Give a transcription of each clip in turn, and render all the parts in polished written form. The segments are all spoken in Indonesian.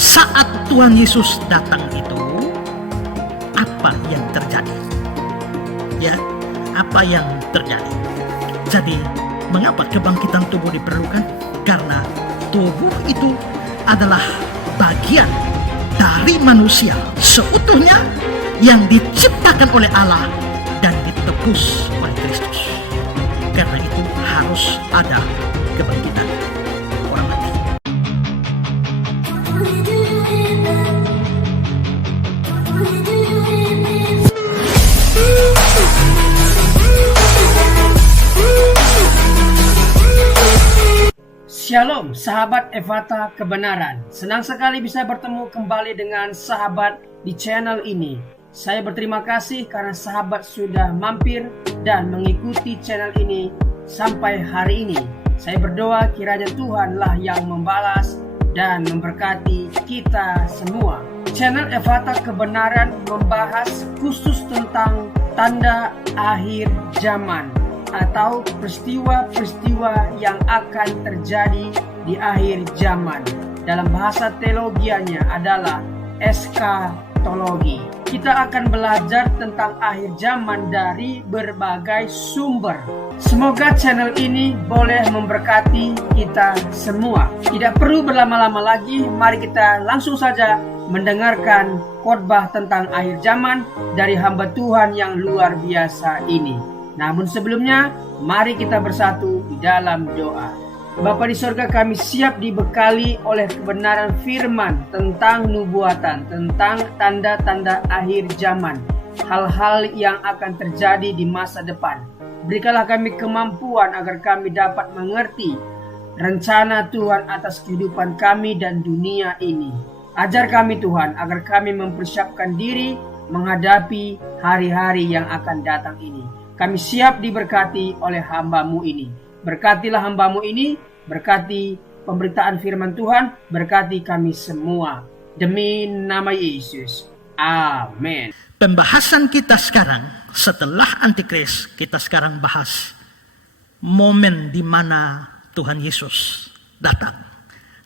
saat Tuhan Yesus datang itu, apa yang terjadi? Ya, apa yang terjadi? Jadi, mengapa kebangkitan tubuh diperlukan? Karena tubuh itu adalah bagian dari manusia seutuhnya yang diciptakan oleh Allah dan ditebus oleh Kristus. Karena itu harus ada kebangkitan orang mati. Shalom sahabat Ephata Kebenaran. Senang sekali bisa bertemu kembali dengan sahabat di channel ini. Saya berterima kasih karena sahabat sudah mampir dan mengikuti channel ini sampai hari ini. Saya berdoa kiranya Tuhanlah yang membalas dan memberkati kita semua. Channel Ephata Kebenaran membahas khusus tentang tanda akhir zaman atau peristiwa-peristiwa yang akan terjadi di akhir zaman. Dalam bahasa teologianya adalah eskatologi. Kita akan belajar tentang akhir zaman dari berbagai sumber. Semoga channel ini boleh memberkati kita semua. Tidak perlu berlama-lama lagi, mari kita langsung saja mendengarkan khotbah tentang akhir zaman dari hamba Tuhan yang luar biasa ini. Namun sebelumnya, mari kita bersatu di dalam doa. Bapa di sorga, kami siap dibekali oleh kebenaran firman tentang nubuatan, tentang tanda-tanda akhir zaman, hal-hal yang akan terjadi di masa depan. Berikanlah kami kemampuan agar kami dapat mengerti rencana Tuhan atas kehidupan kami dan dunia ini. Ajar kami Tuhan agar kami mempersiapkan diri menghadapi hari-hari yang akan datang ini. Kami siap diberkati oleh hamba-Mu ini. Berkatilah hamba-Mu ini, berkati pemberitaan firman Tuhan, berkati kami semua. Demi nama Yesus. Amin. Pembahasan kita sekarang setelah Antikris, kita sekarang bahas momen di mana Tuhan Yesus datang.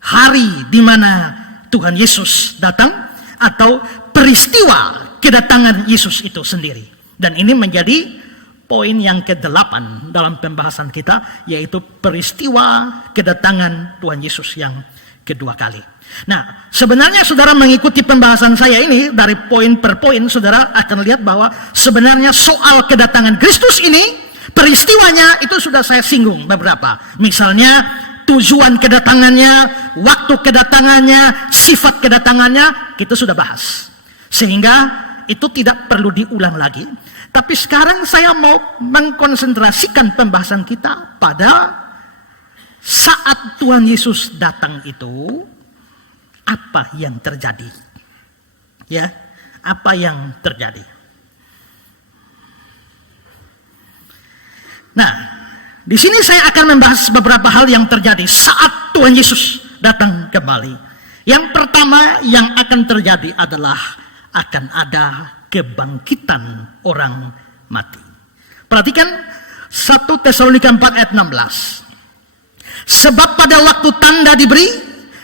Hari di mana Tuhan Yesus datang atau peristiwa kedatangan Yesus itu sendiri. Dan ini menjadi poin yang ke-8 dalam pembahasan kita, yaitu peristiwa kedatangan Tuhan Yesus yang kedua kali. Nah, sebenarnya saudara mengikuti pembahasan saya ini dari poin per poin, saudara akan lihat bahwa sebenarnya soal kedatangan Kristus ini, peristiwanya itu sudah saya singgung beberapa. Misalnya tujuan kedatangannya, waktu kedatangannya, sifat kedatangannya, kita sudah bahas. Sehingga itu tidak perlu diulang lagi. Tapi sekarang saya mau mengkonsentrasikan pembahasan kita pada saat Tuhan Yesus datang itu, apa yang terjadi? Ya, apa yang terjadi? Nah, di sini saya akan membahas beberapa hal yang terjadi saat Tuhan Yesus datang kembali. Yang pertama yang akan terjadi adalah akan ada kebangkitan orang mati. Perhatikan 1 Tesalonika 4 ayat 16. Sebab pada waktu tanda diberi,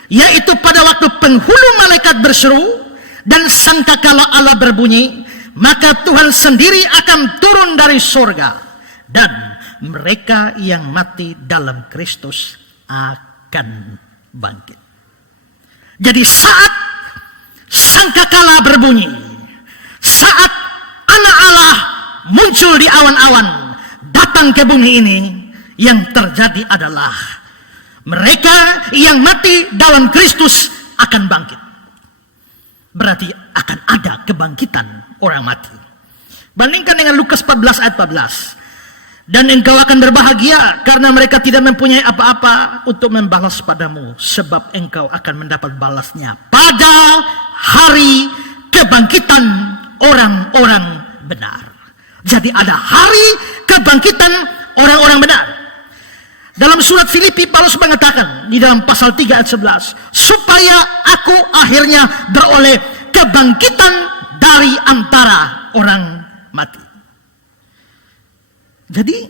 yaitu pada waktu penghulu malaikat berseru dan sangkakala Allah berbunyi, maka Tuhan sendiri akan turun dari sorga dan mereka yang mati dalam Kristus akan bangkit. Jadi saat sangkakala berbunyi, saat anak Allah muncul di awan-awan datang ke bumi ini, yang terjadi adalah mereka yang mati dalam Kristus akan bangkit. Berarti akan ada kebangkitan orang mati. Bandingkan dengan Lukas 14 ayat 14. Dan engkau akan berbahagia karena mereka tidak mempunyai apa-apa untuk membalas padamu, sebab engkau akan mendapat balasnya pada hari kebangkitan orang-orang benar. Jadi ada hari kebangkitan orang-orang benar. Dalam surat Filipi, Paulus mengatakan di dalam pasal 3 ayat 11, supaya aku akhirnya beroleh kebangkitan dari antara orang mati. Jadi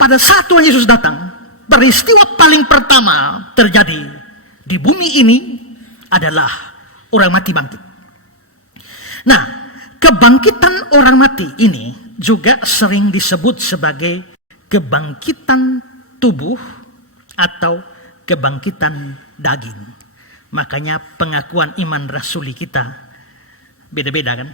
pada saat Tuhan Yesus datang, peristiwa paling pertama terjadi di bumi ini adalah orang mati bangkit. Nah, kebangkitan orang mati ini juga sering disebut sebagai kebangkitan tubuh atau kebangkitan daging. Makanya pengakuan iman rasuli kita beda-beda kan.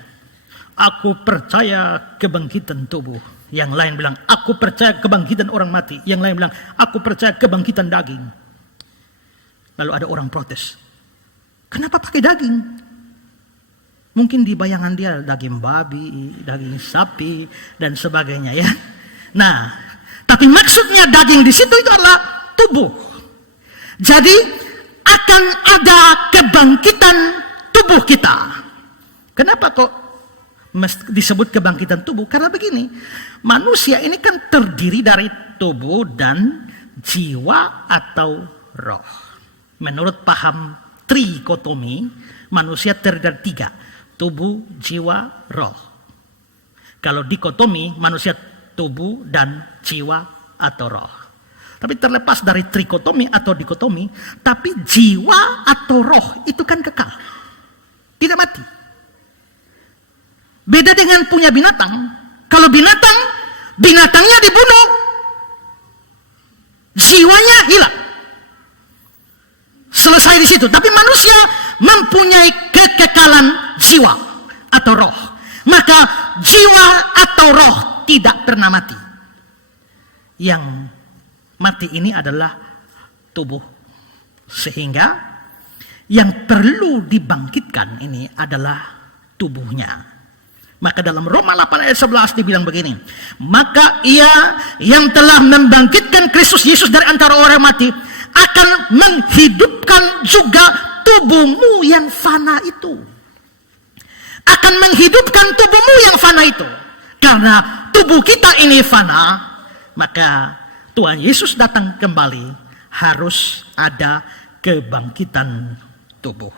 Aku percaya kebangkitan tubuh. Yang lain bilang, aku percaya kebangkitan orang mati. Yang lain bilang, aku percaya kebangkitan daging. Lalu ada orang protes. Kenapa pakai daging? Mungkin di bayangan dia daging babi, daging sapi, dan sebagainya ya. Nah, tapi maksudnya daging di situ itu adalah tubuh. Jadi akan ada kebangkitan tubuh kita. Kenapa kok disebut kebangkitan tubuh? Karena begini, manusia ini kan terdiri dari tubuh dan jiwa atau roh. Menurut paham trikotomi, manusia terdiri dari 3, tubuh, jiwa, roh. Kalau dikotomi, manusia tubuh dan jiwa atau roh. Tapi terlepas dari trikotomi atau dikotomi, tapi jiwa atau roh itu kan kekal, tidak mati. Beda dengan punya binatang. Kalau binatang, binatangnya dibunuh, jiwanya hilang, selesai di situ. Tapi manusia mempunyai kekekalan jiwa atau roh. Maka jiwa atau roh tidak pernah mati. Yang mati ini adalah tubuh. Sehingga yang perlu dibangkitkan ini adalah tubuhnya. Maka dalam Roma 8 ayat 11 dibilang begini. Maka ia yang telah membangkitkan Kristus Yesus dari antara orang mati akan menghidupkan juga tubuhmu yang fana itu. Akan menghidupkan tubuhmu yang fana itu. Karena tubuh kita ini fana, maka Tuhan Yesus datang kembali, harus ada kebangkitan tubuh.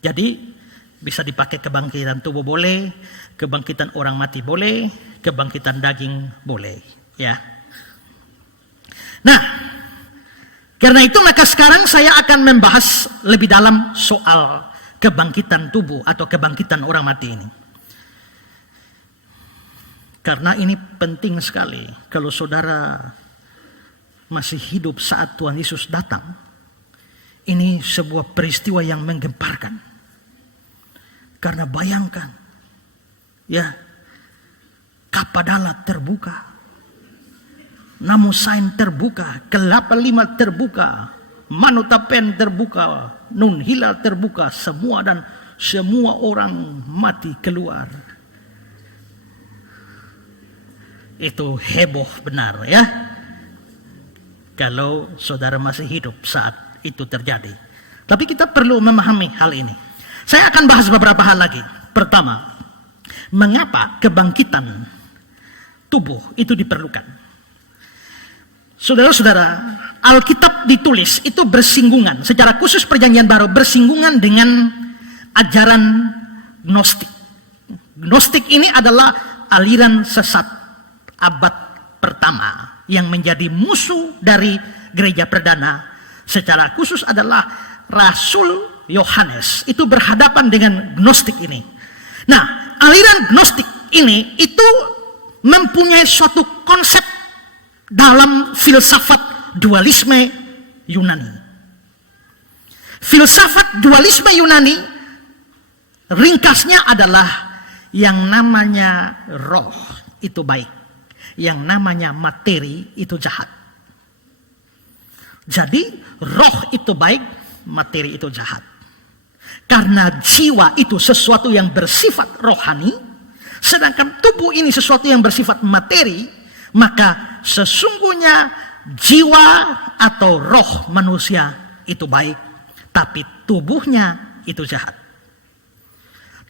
Jadi bisa dipakai kebangkitan tubuh boleh, kebangkitan orang mati boleh, kebangkitan daging boleh, ya. Nah, karena itu maka sekarang saya akan membahas lebih dalam soal kebangkitan tubuh atau kebangkitan orang mati ini. Karena ini penting sekali. Kalau saudara masih hidup saat Tuhan Yesus datang, ini sebuah peristiwa yang menggemparkan. Karena bayangkan, ya, Kapadala terbuka, Namusain terbuka, Kelapa Lima terbuka, Manutapen terbuka, Nun Hilal terbuka, semua dan semua orang mati keluar. Itu heboh benar ya. Kalau saudara masih hidup saat itu terjadi. Tapi kita perlu memahami hal ini. Saya akan bahas beberapa hal lagi. Pertama, mengapa kebangkitan tubuh itu diperlukan? Saudara-saudara, Alkitab ditulis itu bersinggungan, secara khusus Perjanjian Baru bersinggungan dengan ajaran Gnostik. Gnostik ini adalah aliran sesat abad pertama yang menjadi musuh dari gereja perdana. Secara khusus adalah Rasul Yohanes itu berhadapan dengan Gnostik ini. Nah, aliran Gnostik ini itu mempunyai suatu konsep dalam filsafat dualisme Yunani. Filsafat dualisme Yunani ringkasnya adalah yang namanya roh itu baik, yang namanya materi itu jahat. Jadi roh itu baik, materi itu jahat. Karena jiwa itu sesuatu yang bersifat rohani, sedangkan tubuh ini sesuatu yang bersifat materi, maka sesungguhnya jiwa atau roh manusia itu baik, tapi tubuhnya itu jahat.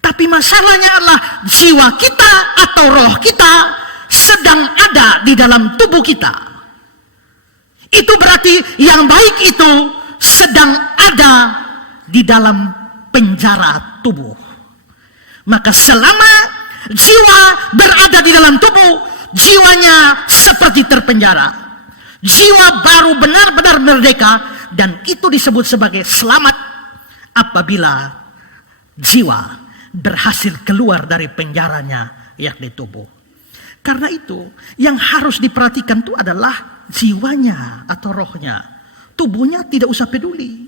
Tapi masalahnya adalah jiwa kita atau roh kita sedang ada di dalam tubuh kita. Itu berarti yang baik itu sedang ada di dalam penjara tubuh. Maka selama jiwa berada di dalam tubuh, jiwanya seperti terpenjara. Jiwa baru benar-benar merdeka, dan itu disebut sebagai selamat apabila jiwa berhasil keluar dari penjaranya, yakni tubuh. Karena itu, yang harus diperhatikan itu adalah jiwanya atau rohnya. Tubuhnya tidak usah peduli.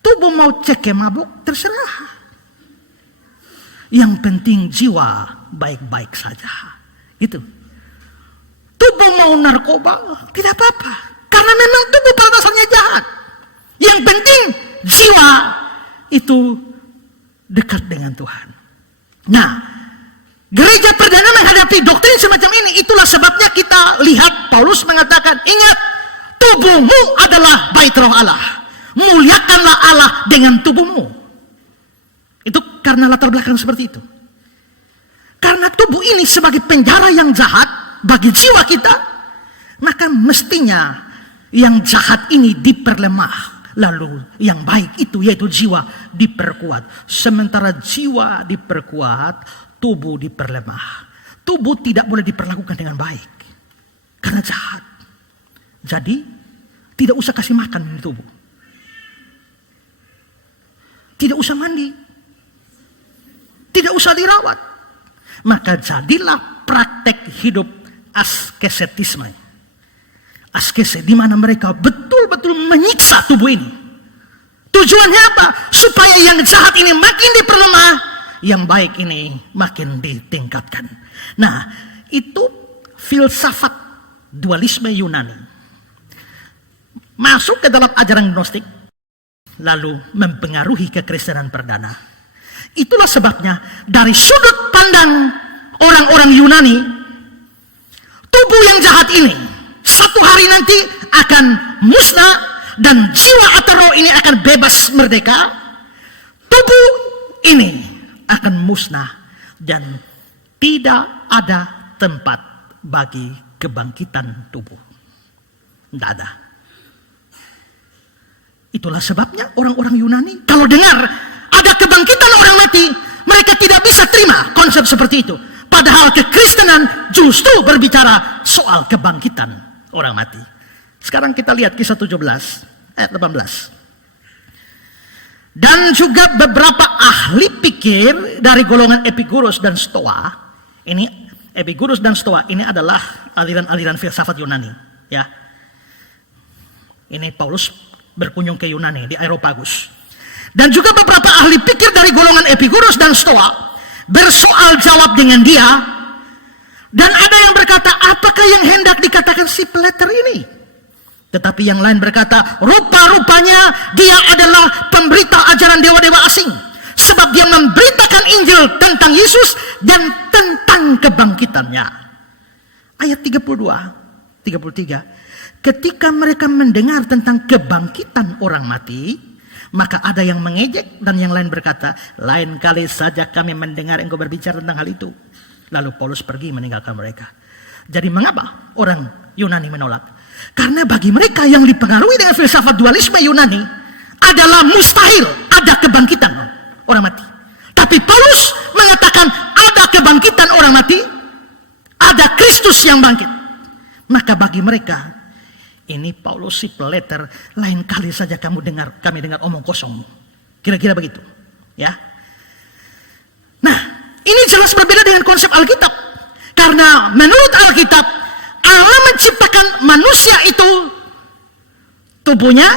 Tubuh mau cek mabuk, terserah. Yang penting jiwa baik-baik saja. Itu. Tubuh mau narkoba, tidak apa-apa. Karena memang tubuh pada dasarnya jahat. Yang penting jiwa itu dekat dengan Tuhan. Nah, gereja perdana menghadapi doktrin semacam ini. Itulah sebabnya kita lihat Paulus mengatakan, ingat, tubuhmu adalah bait roh Allah. Muliakanlah Allah dengan tubuhmu. Itu karena latar belakang seperti itu. Karena tubuh ini sebagai penjara yang jahat bagi jiwa kita, maka mestinya yang jahat ini diperlemah. Lalu yang baik itu yaitu jiwa diperkuat. Sementara jiwa diperkuat, tubuh diperlemah. Tubuh tidak boleh diperlakukan dengan baik karena jahat. Jadi tidak usah kasih makan di tubuh. Tidak usah mandi. Tidak usah dirawat. Maka jadilah praktek hidup askesetisme. Askese di mana mereka betul-betul menyiksa tubuh ini. Tujuannya apa? Supaya yang jahat ini makin diperlemah, yang baik ini makin ditingkatkan. Nah, itu filsafat dualisme Yunani. Masuk ke dalam ajaran Gnostik, lalu mempengaruhi kekristenan perdana. Itulah sebabnya dari sudut pandang orang-orang Yunani, tubuh yang jahat ini satu hari nanti akan musnah dan jiwa atau roh ini akan bebas merdeka. Tubuh ini akan musnah dan tidak ada tempat bagi kebangkitan tubuh. Tidak ada. Itulah sebabnya orang-orang Yunani kalau dengar ada kebangkitan orang mati, mereka tidak bisa terima konsep seperti itu. Padahal kekristenan justru berbicara soal kebangkitan orang mati. Sekarang kita lihat kisah 17 ayat 18. Dan juga beberapa ahli pikir dari golongan Epikuros dan Stoa. Ini Epikuros dan Stoa ini adalah aliran-aliran filsafat Yunani, ya. Ini Paulus berkunjung ke Yunani di Areopagus. Dan juga beberapa ahli pikir dari golongan Epikuros dan Stoa bersoal jawab dengan dia. Dan ada yang berkata, apakah yang hendak dikatakan si Plater ini? Tetapi yang lain berkata, rupa-rupanya dia adalah pemberita ajaran dewa-dewa asing. Sebab dia memberitakan Injil tentang Yesus dan tentang kebangkitannya. Ayat 32, 33. Ketika mereka mendengar tentang kebangkitan orang mati, maka ada yang mengejek dan yang lain berkata, lain kali saja kami mendengar engkau berbicara tentang hal itu. Lalu Paulus pergi meninggalkan mereka. Jadi mengapa orang Yunani menolak? Karena bagi mereka yang dipengaruhi dengan filsafat dualisme Yunani adalah mustahil ada kebangkitan orang mati. Tapi Paulus mengatakan ada kebangkitan orang mati, ada Kristus yang bangkit. Maka bagi mereka, ini Paulus si Plater, lain kali saja kami dengar omong kosong. Kira-kira begitu, ya. Nah, ini jelas berbeda dengan konsep Alkitab. Karena menurut Alkitab, Allah menciptakan manusia itu tubuhnya,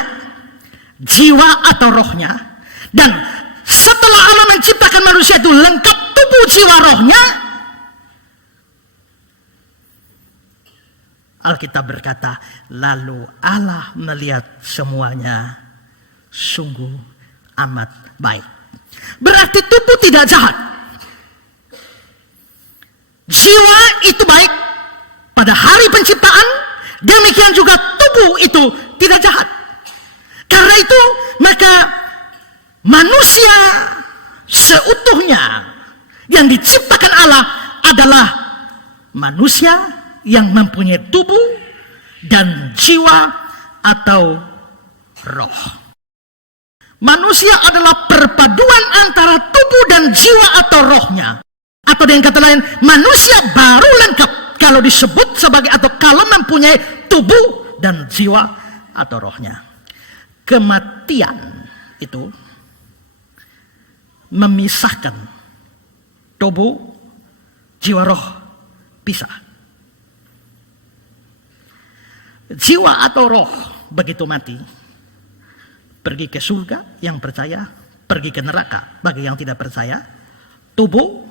jiwa atau rohnya. Dan setelah Allah menciptakan manusia itu lengkap tubuh, jiwa, rohnya, Alkitab berkata, lalu Allah melihat semuanya sungguh amat baik. Berarti tubuh tidak jahat. Jiwa itu baik pada hari penciptaan, demikian juga tubuh itu tidak jahat. Karena itu maka manusia seutuhnya yang diciptakan Allah adalah manusia yang mempunyai tubuh dan jiwa atau roh. Manusia adalah perpaduan antara tubuh dan jiwa atau rohnya. Atau dengan kata lain, manusia baru lengkap kalau disebut sebagai atau kalau mempunyai tubuh dan jiwa atau rohnya. Kematian itu memisahkan tubuh, jiwa, roh pisah. Jiwa atau roh begitu mati, pergi ke surga yang percaya, pergi ke neraka bagi yang tidak percaya. Tubuh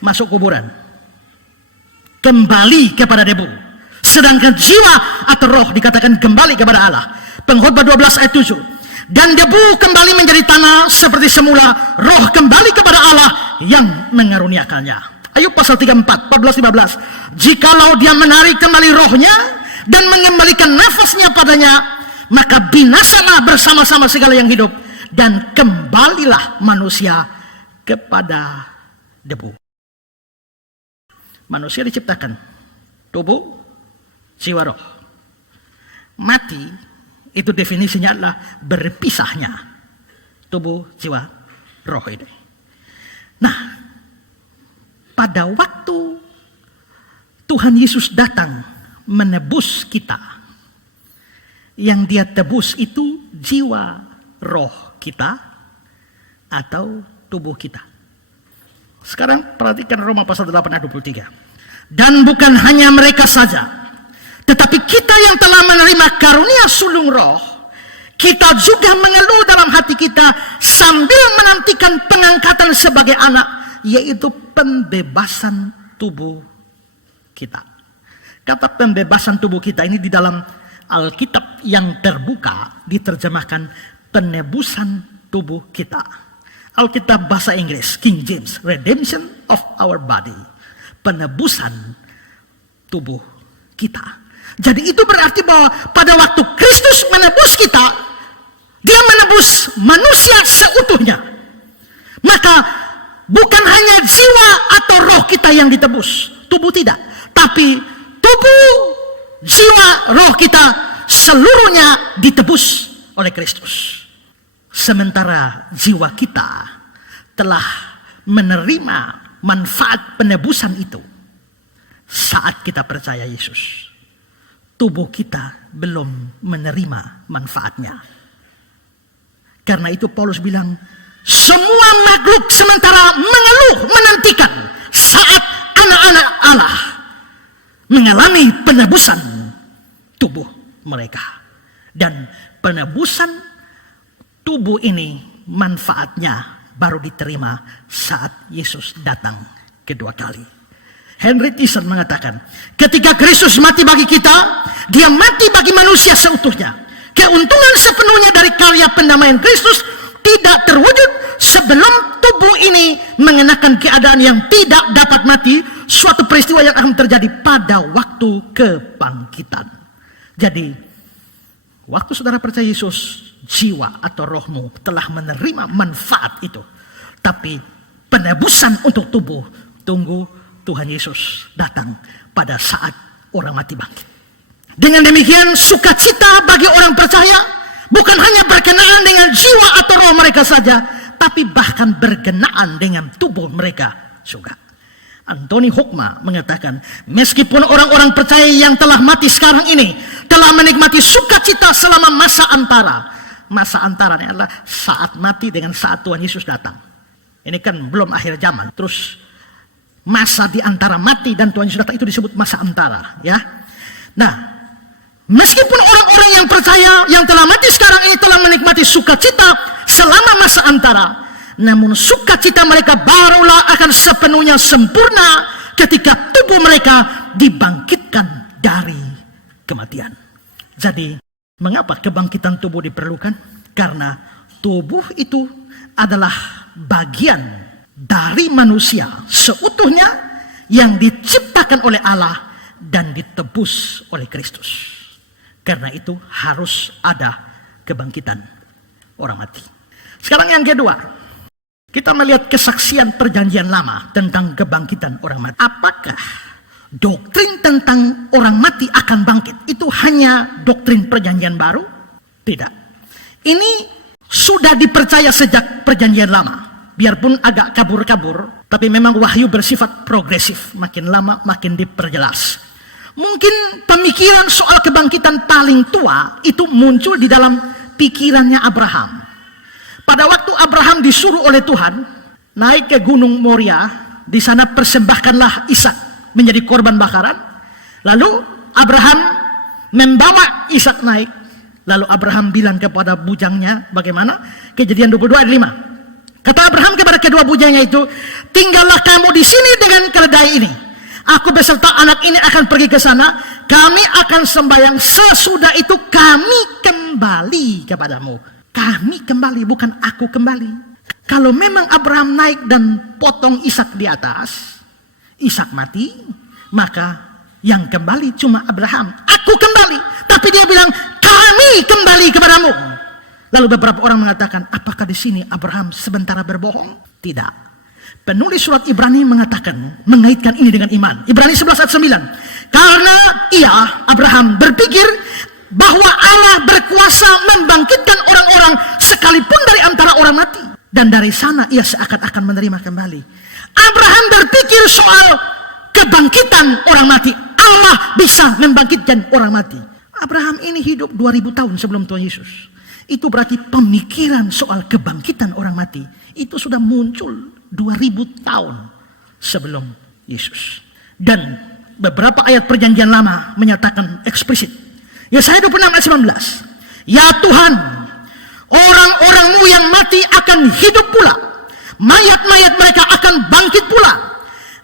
masuk kuburan, kembali kepada debu. Sedangkan jiwa atau roh dikatakan kembali kepada Allah. Pengkhotbah 12 ayat 7. Dan debu kembali menjadi tanah seperti semula, roh kembali kepada Allah yang mengaruniakannya. Ayub pasal 34, 14, 15. Jikalau dia menarik kembali rohnya dan mengembalikan nafasnya padanya, maka binasalah bersama-sama segala yang hidup, dan kembalilah manusia kepada debu. Manusia diciptakan tubuh, jiwa, roh. Mati itu definisinya adalah berpisahnya tubuh, jiwa, roh ini. Nah, pada waktu Tuhan Yesus datang menebus kita, yang dia tebus itu jiwa, roh kita atau tubuh kita. Sekarang perhatikan Roma pasal 8 ayat 23. Dan bukan hanya mereka saja, tetapi kita yang telah menerima karunia sulung roh, kita juga mengeluh dalam hati kita sambil menantikan pengangkatan sebagai anak, yaitu pembebasan tubuh kita. Kata pembebasan tubuh kita ini di dalam Alkitab yang terbuka diterjemahkan penebusan tubuh kita. Alkitab bahasa Inggris, King James, redemption of our body. Penebusan tubuh kita. Jadi itu berarti bahwa pada waktu Kristus menebus kita, dia menebus manusia seutuhnya. Maka bukan hanya jiwa atau roh kita yang ditebus, tubuh tidak. Tapi tubuh, jiwa, roh kita seluruhnya ditebus oleh Kristus. Sementara jiwa kita telah menerima manfaat penebusan itu saat kita percaya Yesus. Tubuh kita belum menerima manfaatnya. Karena itu Paulus bilang, semua makhluk sementara mengeluh, menantikan saat anak-anak Allah mengalami penebusan tubuh mereka. Dan penebusan tubuh ini manfaatnya baru diterima saat Yesus datang kedua kali. Henry Tyson mengatakan, ketika Kristus mati bagi kita, dia mati bagi manusia seutuhnya. Keuntungan sepenuhnya dari karya pendamaian Kristus tidak terwujud sebelum tubuh ini mengenakan keadaan yang tidak dapat mati, suatu peristiwa yang akan terjadi pada waktu kebangkitan. Jadi, waktu saudara percaya Yesus, jiwa atau rohmu telah menerima manfaat itu. Tapi penebusan untuk tubuh, tunggu Tuhan Yesus datang pada saat orang mati bangkit. Dengan demikian sukacita bagi orang percaya bukan hanya berkenaan dengan jiwa atau roh mereka saja, tapi bahkan berkenaan dengan tubuh mereka juga. Anthony Hoekma mengatakan, meskipun orang-orang percaya yang telah mati sekarang ini telah menikmati sukacita selama masa antara. Masa antara ini adalah saat mati dengan saat Tuhan Yesus datang. Ini kan belum akhir zaman. Terus masa di antara mati dan Tuhan Yesus datang itu disebut masa antara, ya. Nah, meskipun orang-orang yang percaya yang telah mati sekarang ini telah menikmati sukacita selama masa antara, namun sukacita mereka barulah akan sepenuhnya sempurna ketika tubuh mereka dibangkitkan dari kematian. Jadi, mengapa kebangkitan tubuh diperlukan? Karena tubuh itu adalah bagian dari manusia seutuhnya yang diciptakan oleh Allah dan ditebus oleh Kristus. Karena itu harus ada kebangkitan orang mati. Sekarang yang kedua, kita melihat kesaksian perjanjian lama tentang kebangkitan orang mati. Apakah doktrin tentang orang mati akan bangkit itu hanya doktrin perjanjian baru? Tidak. Ini sudah dipercaya sejak perjanjian lama. Biarpun agak kabur-kabur, tapi memang wahyu bersifat progresif. Makin lama makin diperjelas. Mungkin pemikiran soal kebangkitan paling tua itu muncul di dalam pikirannya Abraham. Abraham disuruh oleh Tuhan naik ke Gunung Moria, di sana persembahkanlah Ishak menjadi korban bakaran. Lalu Abraham membawa Ishak naik. Lalu Abraham bilang kepada bujangnya, bagaimana? Kejadian 22 ayat 5. Kata Abraham kepada kedua bujangnya itu, tinggallah kamu di sini dengan keledai ini. Aku beserta anak ini akan pergi ke sana. Kami akan sembahyang. Sesudah itu kami kembali kepadamu. Kami kembali, bukan aku kembali. Kalau memang Abraham naik dan potong Ishak di atas, Ishak mati, maka yang kembali cuma Abraham. Aku kembali. Tapi dia bilang, kami kembali kepadamu. Lalu beberapa orang mengatakan, apakah di sini Abraham sementara berbohong? Tidak. Penulis surat Ibrani mengatakan, mengaitkan ini dengan iman. Ibrani 11 ayat 9. Karena ia, Abraham, berpikir bahwa Allah berkuasa membangkitkan orang-orang sekalipun dari antara orang mati. Dan dari sana ia seakan-akan menerima kembali. Abraham berpikir soal kebangkitan orang mati. Allah bisa membangkitkan orang mati. Abraham ini hidup 2000 tahun sebelum Tuhan Yesus. Itu berarti pemikiran soal kebangkitan orang mati itu sudah muncul 2000 tahun sebelum Yesus. Dan beberapa ayat perjanjian lama menyatakan eksplisit. Yesaya 26 ayat 19. Ya Tuhan, orang-orang-Mu yang mati akan hidup pula. Mayat-mayat mereka akan bangkit pula.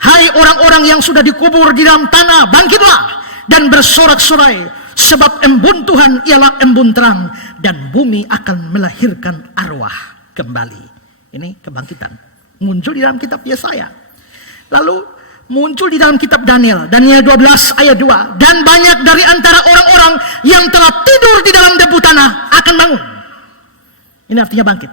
Hai orang-orang yang sudah dikubur di dalam tanah, bangkitlah dan bersorak-sorai. Sebab embun Tuhan ialah embun terang, dan bumi akan melahirkan arwah kembali. Ini kebangkitan. Muncul di dalam kitab Yesaya. Lalu muncul di dalam kitab Daniel. Daniel 12 ayat 2. Dan banyak dari antara orang-orang yang telah tidur di dalam debu tanah akan bangun. Ini artinya bangkit.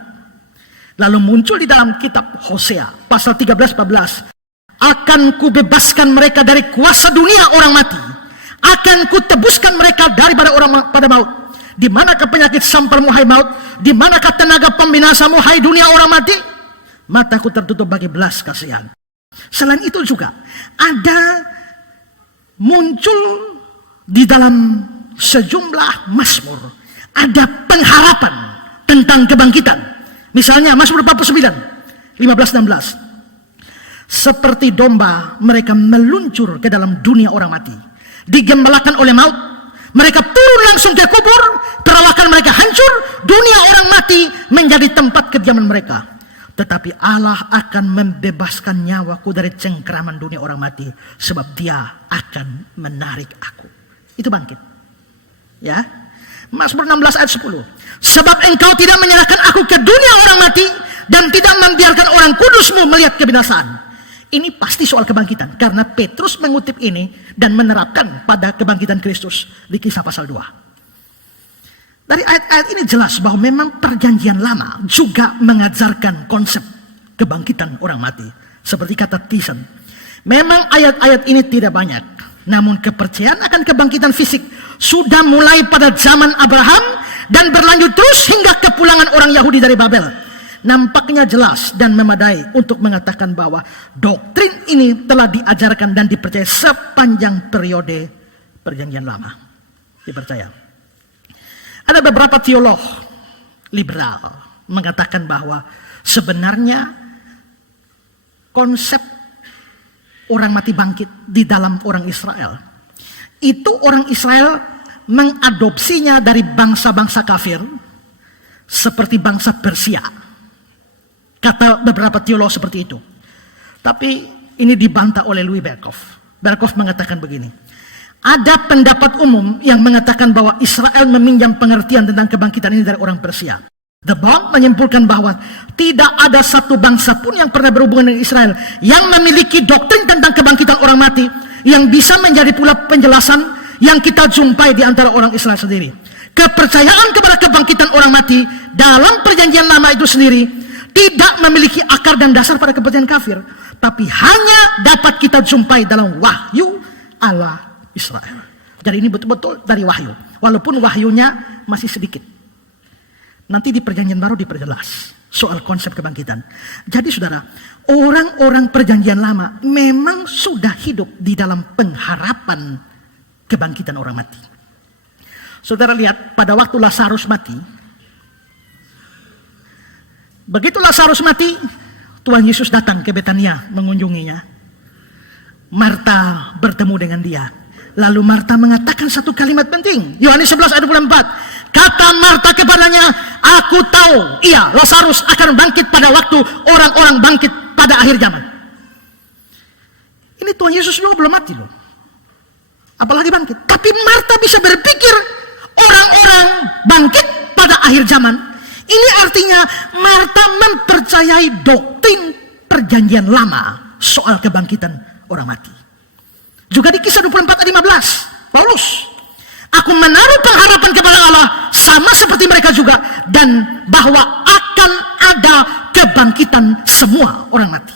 Lalu muncul di dalam kitab Hosea pasal 13-14. Akan kubebaskan mereka dari kuasa dunia orang mati. Akan kutebuskan mereka daripada orang pada maut. Di manakah penyakit samparmu hai maut? Di manakah tenaga pembinasamu hai dunia orang mati? Mataku tertutup bagi belas kasihan. Selain itu juga ada muncul di dalam sejumlah mazmur ada pengharapan tentang kebangkitan. Misalnya Mazmur 49 15-16. Seperti domba mereka meluncur ke dalam dunia orang mati, digembalakan oleh maut. Mereka turun langsung ke kubur, perawakan mereka hancur, dunia orang mati menjadi tempat kediaman mereka. Tetapi Allah akan membebaskan nyawaku dari cengkraman dunia orang mati, sebab Dia akan menarik aku. Itu bangkit. Ya. Mazmur 16 ayat 10. Sebab engkau tidak menyerahkan aku ke dunia orang mati, dan tidak membiarkan orang kudus-Mu melihat kebinasaan. Ini pasti soal kebangkitan, karena Petrus mengutip ini dan menerapkan pada kebangkitan Kristus di Kisah pasal 2. Dari ayat-ayat ini jelas bahwa memang perjanjian lama juga mengajarkan konsep kebangkitan orang mati. Seperti kata Thyssen, memang ayat-ayat ini tidak banyak, namun kepercayaan akan kebangkitan fisik sudah mulai pada zaman Abraham dan berlanjut terus hingga kepulangan orang Yahudi dari Babel. Nampaknya jelas dan memadai untuk mengatakan bahwa doktrin ini telah diajarkan dan dipercaya sepanjang periode perjanjian lama. Dipercaya. Ada beberapa teolog liberal mengatakan bahwa sebenarnya konsep orang mati bangkit di dalam orang Israel, itu orang Israel mengadopsinya dari bangsa-bangsa kafir seperti bangsa Persia. Kata beberapa teolog seperti itu. Tapi ini dibantah oleh Louis Berkhof. Berkhof mengatakan begini. Ada pendapat umum yang mengatakan bahwa Israel meminjam pengertian tentang kebangkitan ini dari orang Persia. The Bond menyimpulkan bahwa tidak ada satu bangsa pun yang pernah berhubungan dengan Israel yang memiliki doktrin tentang kebangkitan orang mati yang bisa menjadi pula penjelasan yang kita jumpai di antara orang Israel sendiri. Kepercayaan kepada kebangkitan orang mati dalam perjanjian lama itu sendiri tidak memiliki akar dan dasar pada kepercayaan kafir, tapi hanya dapat kita jumpai dalam wahyu Allah Israel. Jadi ini betul-betul dari wahyu, walaupun wahyunya masih sedikit. Nanti di perjanjian baru diperjelas soal konsep kebangkitan. Jadi saudara, orang-orang perjanjian lama memang sudah hidup di dalam pengharapan kebangkitan orang mati. Saudara lihat pada waktu Lazarus mati, Begitu Lazarus mati, Tuhan Yesus datang ke Betania mengunjunginya. Marta bertemu dengan dia. Lalu Marta mengatakan satu kalimat penting. Yohanes 11 ayat 24. Kata Marta kepadanya, aku tahu, iya, Lazarus akan bangkit pada waktu orang-orang bangkit pada akhir zaman. Ini Tuhan Yesus juga belum mati loh. Apalagi bangkit. Tapi Marta bisa berpikir orang-orang bangkit pada akhir zaman. Ini artinya Marta mempercayai doktrin perjanjian lama soal kebangkitan orang mati. Juga di Kisah 24 ayat 15, Paulus, aku menaruh pengharapan kepada Allah sama seperti mereka juga, dan bahwa akan ada kebangkitan semua orang mati.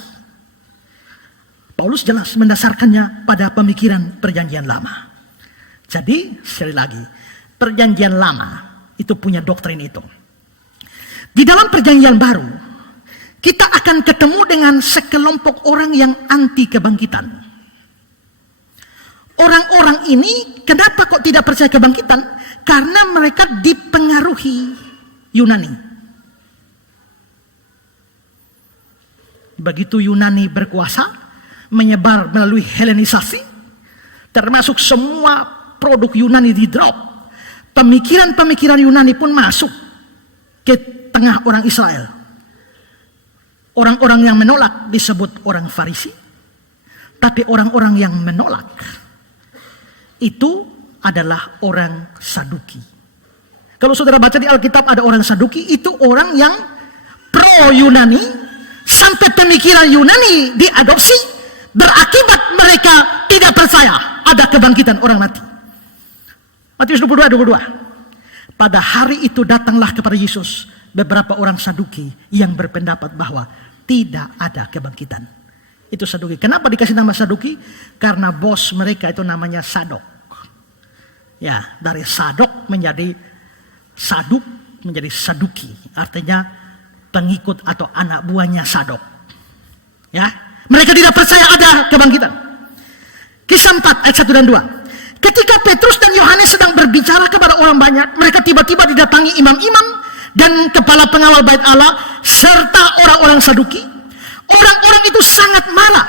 Paulus jelas mendasarkannya pada pemikiran perjanjian lama. Jadi sekali lagi, perjanjian lama itu punya doktrin itu. Di dalam perjanjian baru, kita akan ketemu dengan sekelompok orang yang anti kebangkitan. Orang-orang ini kenapa kok tidak percaya kebangkitan? Karena mereka dipengaruhi Yunani. Begitu Yunani berkuasa, menyebar melalui Helenisasi, termasuk semua produk Yunani di drop. Pemikiran-pemikiran Yunani pun masuk ke tengah orang Israel. Orang-orang yang menolak disebut orang Farisi. Tapi orang-orang yang menolak itu adalah orang Saduki. Kalau saudara baca di Alkitab ada orang Saduki, itu orang yang pro Yunani, sampai pemikiran Yunani diadopsi, berakibat mereka tidak percaya ada kebangkitan orang mati. Matius 22. Pada hari itu datanglah kepada Yesus beberapa orang Saduki yang berpendapat bahwa tidak ada kebangkitan. Itu Saduki. Kenapa dikasih nama Saduki? Karena bos mereka itu namanya Sadok. Ya, dari Sadok menjadi Saduk, menjadi Saduki. Artinya pengikut atau anak buahnya Sadok. Ya, mereka tidak percaya ada kebangkitan. Kisah 4 ayat 1 dan 2. Ketika Petrus dan Yohanes sedang berbicara kepada orang banyak, mereka tiba-tiba didatangi imam-imam dan kepala pengawal bait Allah serta orang-orang Saduki. Orang-orang itu sangat marah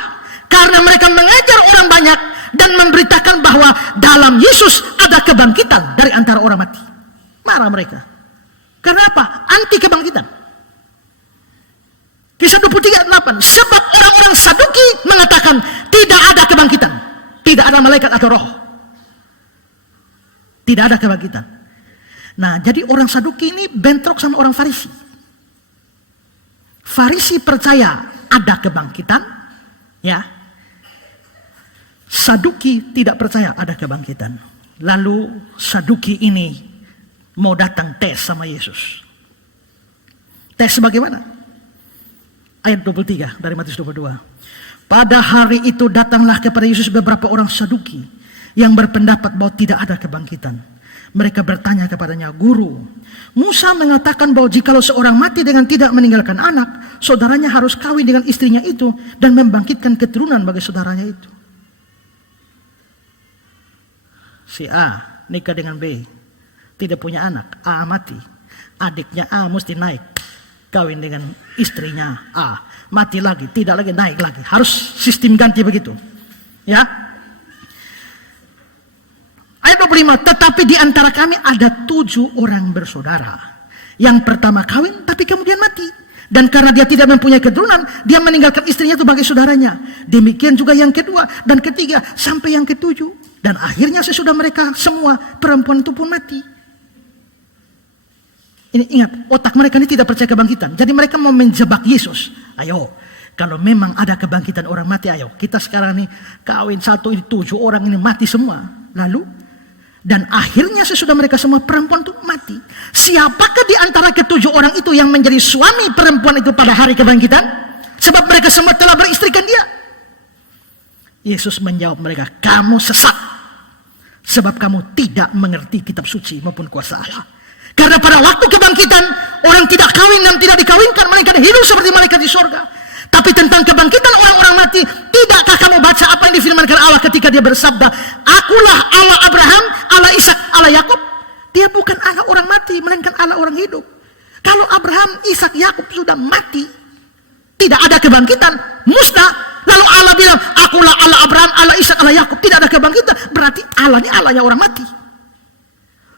karena mereka mengajar orang banyak dan memberitakan bahwa dalam Yesus ada kebangkitan dari antara orang mati. Marah mereka. Karena apa? Anti kebangkitan. Kisah 23 ayat 8. Sebab orang-orang Saduki mengatakan tidak ada kebangkitan. Tidak ada malaikat atau roh. Tidak ada kebangkitan. Nah, jadi orang Saduki ini bentrok sama orang Farisi. Farisi percaya ada kebangkitan, ya. Saduki tidak percaya ada kebangkitan. Lalu Saduki ini mau datang tes sama Yesus. Tes bagaimana? Ayat 23 dari Matius 22. Pada hari itu datanglah kepada Yesus beberapa orang Saduki yang berpendapat bahwa tidak ada kebangkitan. Mereka bertanya kepadanya, Guru, Musa mengatakan bahwa jikalau seorang mati dengan tidak meninggalkan anak, saudaranya harus kawin dengan istrinya itu dan membangkitkan keturunan bagi saudaranya itu. Si A nikah dengan B, tidak punya anak, A mati. Adiknya A mesti naik, kawin dengan istrinya A. Mati lagi, tidak lagi, naik lagi. Harus sistem ganti begitu. Ya. Ayat 25, tetapi di antara kami ada 7 orang bersaudara. Yang pertama kawin, tapi kemudian mati. Dan karena dia tidak mempunyai keturunan, dia meninggalkan istrinya itu bagi saudaranya. Demikian juga yang kedua dan ketiga, sampai yang ketujuh. Dan akhirnya sesudah mereka semua, perempuan itu pun mati. Ini ingat, otak mereka ini tidak percaya kebangkitan. Jadi mereka mau menjebak Yesus. Ayo, kalau memang ada kebangkitan orang mati, ayo. Kita sekarang ini kawin 1, ini 7 orang ini mati semua. Lalu, dan akhirnya sesudah mereka semua perempuan itu mati. Siapakah di antara ke-7 orang itu yang menjadi suami perempuan itu pada hari kebangkitan? Sebab mereka semua telah beristrikan dia. Yesus menjawab mereka, kamu sesat. Sebab kamu tidak mengerti kitab suci maupun kuasa Allah. Karena pada waktu kebangkitan, orang tidak kawin dan tidak dikawinkan, mereka hidup seperti malaikat di sorga. Tapi tentang kebangkitan orang-orang mati, tidakkah kamu baca apa yang difirmankan Allah ketika dia bersabda, Akulah Allah Abraham, Allah Ishak, Allah Yakub. Dia bukan Allah orang mati, melainkan Allah orang hidup. Kalau Abraham, Ishak, Yakub sudah mati, tidak ada kebangkitan, musnah. Lalu Allah bilang, akulah Allah Abraham, Allah Ishak, Allah Yakub, tidak ada kebangkitan. Berarti Allah ini Allahnya orang mati.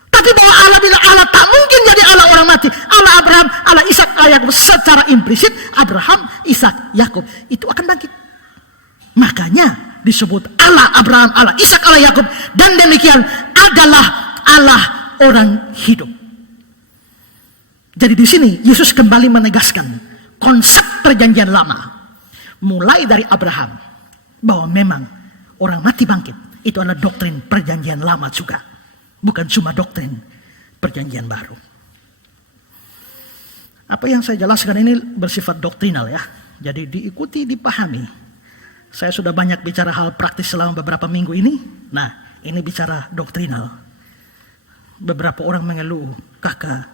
Tapi bahwa Allah bilang Allah tak mungkin jadi Allah orang mati. Allah Abraham, Allah Ishak, Allah Yakub, secara implisit Abraham, Ishak, Yakub itu akan bangkit. Makanya disebut Allah Abraham, Allah Ishak, Allah Yakub, dan demikian adalah Allah orang hidup. Jadi di sini Yesus kembali menegaskan konsep perjanjian lama, mulai dari Abraham, bahwa memang orang mati bangkit. Itu adalah doktrin perjanjian lama juga, bukan cuma doktrin perjanjian baru. Apa yang saya jelaskan ini bersifat doktrinal ya, jadi diikuti, dipahami. Saya sudah banyak bicara hal praktis selama beberapa minggu ini. Nah, ini bicara doktrinal. Beberapa orang mengeluh, kakak,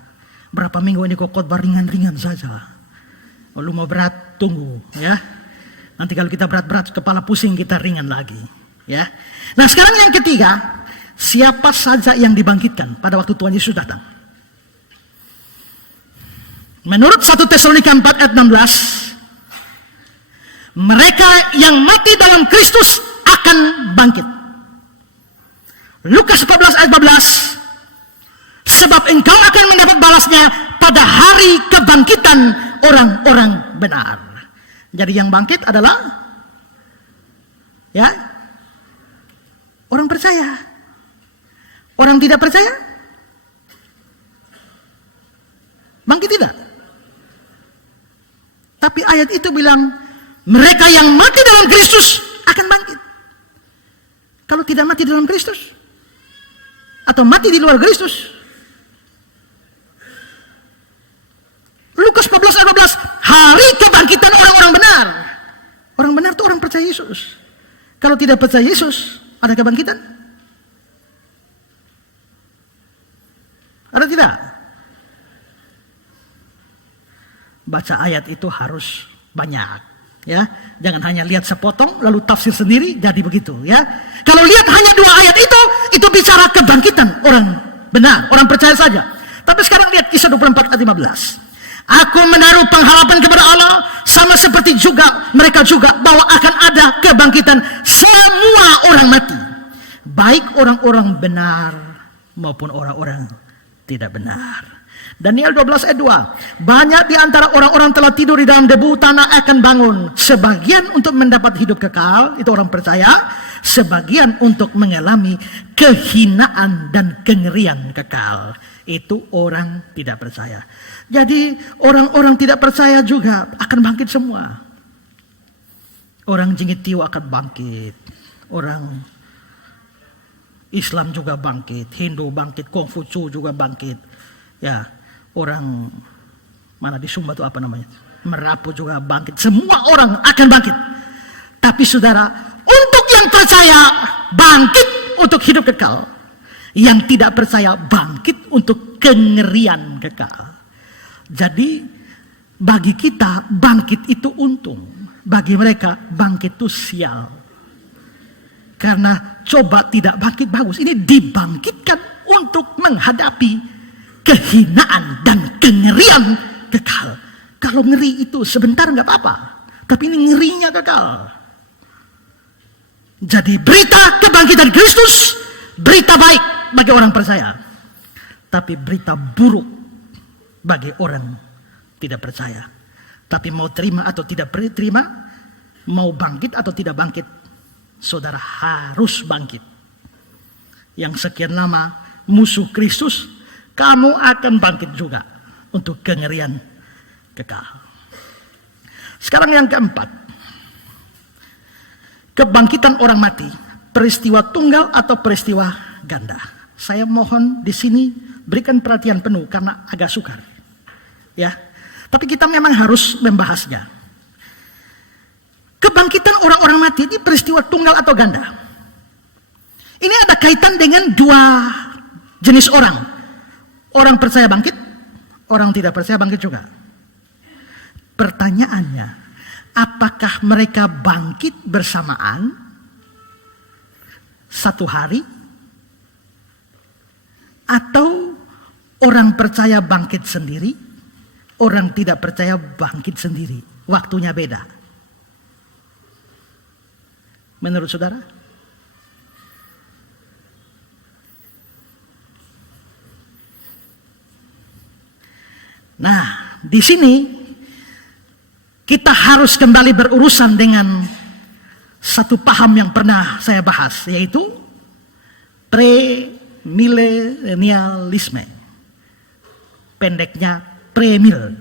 berapa minggu ini kok khotbah ringan-ringan saja. Kalau mau berat, tunggu ya. Nanti kalau kita berat-berat, kepala pusing, kita ringan lagi ya. Nah sekarang yang ketiga, siapa saja yang dibangkitkan pada waktu Tuhan Yesus datang? Menurut 1 Tesalonika 4 ayat 16, mereka yang mati dalam Kristus akan bangkit. Lukas 14 ayat 14, sebab engkau akan mendapat balasnya pada hari kebangkitan orang-orang benar. Jadi yang bangkit adalah ya orang percaya. Orang tidak percaya bangkit tidak. Tapi ayat itu bilang mereka yang mati dalam Kristus akan bangkit. Kalau tidak mati dalam Kristus atau mati di luar Kristus, Lukas 14 ayat 12, hari kebangkitan orang-orang benar. Orang benar itu orang percaya Yesus. Kalau tidak percaya Yesus, ada kebangkitan? Ada tidak? Baca ayat itu harus banyak, ya. Jangan hanya lihat sepotong lalu tafsir sendiri jadi begitu, ya. Kalau lihat hanya 2 ayat itu bicara kebangkitan orang benar, orang percaya saja. Tapi sekarang lihat Kisah 24 ayat 15. Aku menaruh pengharapan kepada Allah, sama seperti juga mereka juga, bahwa akan ada kebangkitan semua orang mati, baik orang-orang benar maupun orang-orang tidak benar. Daniel 12 ayat 2, banyak di antara orang-orang telah tidur di dalam debu tanah akan bangun, sebagian untuk mendapat hidup kekal, itu orang percaya, sebagian untuk mengalami kehinaan dan kengerian kekal, itu orang tidak percaya. Jadi orang-orang tidak percaya juga akan bangkit semua. Orang Jingitio akan bangkit, orang Islam juga bangkit, Hindu bangkit, Konghucu juga bangkit. Ya, orang mana di Sumba itu apa namanya? Merapu juga bangkit. Semua orang akan bangkit. Tapi saudara, untuk yang percaya bangkit untuk hidup kekal. Yang tidak percaya bangkit untuk kengerian kekal. Jadi bagi kita bangkit itu untung, bagi mereka bangkit itu sial. Karena coba tidak bangkit bagus, ini dibangkitkan untuk menghadapi kehinaan dan kengerian kekal. Kalau ngeri itu sebentar nggak apa-apa, tapi ini ngerinya kekal. Jadi berita kebangkitan Kristus, berita baik bagi orang percaya, tapi berita buruk bagi orang tidak percaya. Tapi mau terima atau tidak terima, mau bangkit atau tidak bangkit, saudara harus bangkit. Yang sekian lama musuh Kristus, kamu akan bangkit juga untuk kengerian kekal. Sekarang yang keempat, kebangkitan orang mati, peristiwa tunggal atau peristiwa ganda. Saya mohon di sini berikan perhatian penuh karena agak sukar. Ya, tapi kita memang harus membahasnya. Kebangkitan orang-orang mati ini peristiwa tunggal atau ganda. Ini ada kaitan dengan 2 jenis orang. Orang percaya bangkit, orang tidak percaya bangkit juga. Pertanyaannya, apakah mereka bangkit bersamaan satu hari? Atau orang percaya bangkit sendiri? orang tidak percaya bangkit sendiri. Waktunya beda. Menurut saudara? Nah, di sini kita harus kembali berurusan dengan satu paham yang pernah saya bahas, yaitu premilenialisme. Pendeknya premil.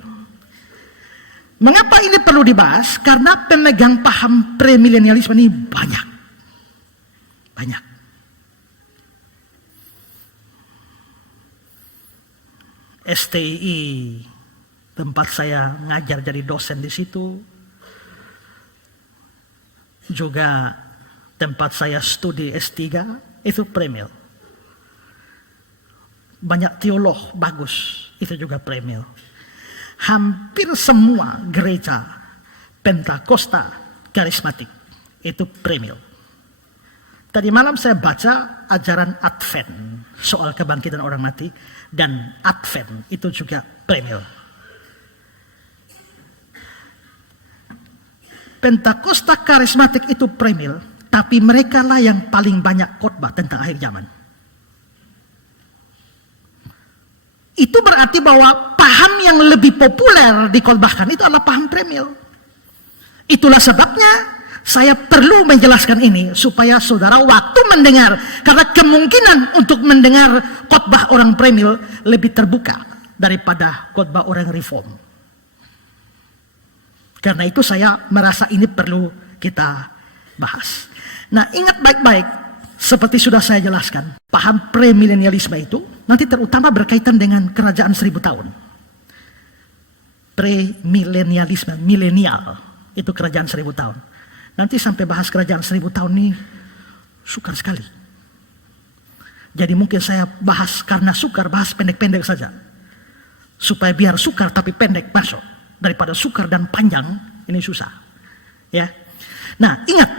Mengapa ini perlu dibahas? Karena pemegang paham premilenialisme ini banyak. Banyak. STI, tempat saya ngajar jadi dosen di situ. Juga tempat saya studi S3, itu premil. Banyak teolog bagus, itu juga premil. Hampir semua gereja Pentakosta karismatik itu premil. Tadi malam saya baca ajaran Advent soal kebangkitan orang mati, dan Advent itu juga premil. Pentakosta karismatik itu premil, tapi mereka lah yang paling banyak khotbah tentang akhir zaman. Itu berarti bahwa paham yang lebih populer dikhotbahkan itu adalah paham premil. Itulah sebabnya saya perlu menjelaskan ini supaya saudara waktu mendengar, karena kemungkinan untuk mendengar khotbah orang premil lebih terbuka daripada khotbah orang reform. Karena itu saya merasa ini perlu kita bahas. Nah, ingat baik-baik, seperti sudah saya jelaskan, paham premilenialisme itu nanti terutama berkaitan dengan kerajaan 1000 tahun. Premilenialisme, milenial, itu kerajaan 1000 tahun. Nanti sampai bahas kerajaan 1000 tahun ini sukar sekali. Jadi mungkin saya bahas karena sukar, bahas pendek-pendek saja. Supaya biar sukar tapi pendek masuk. Daripada sukar dan panjang, ini susah. Ya. Nah, ingat,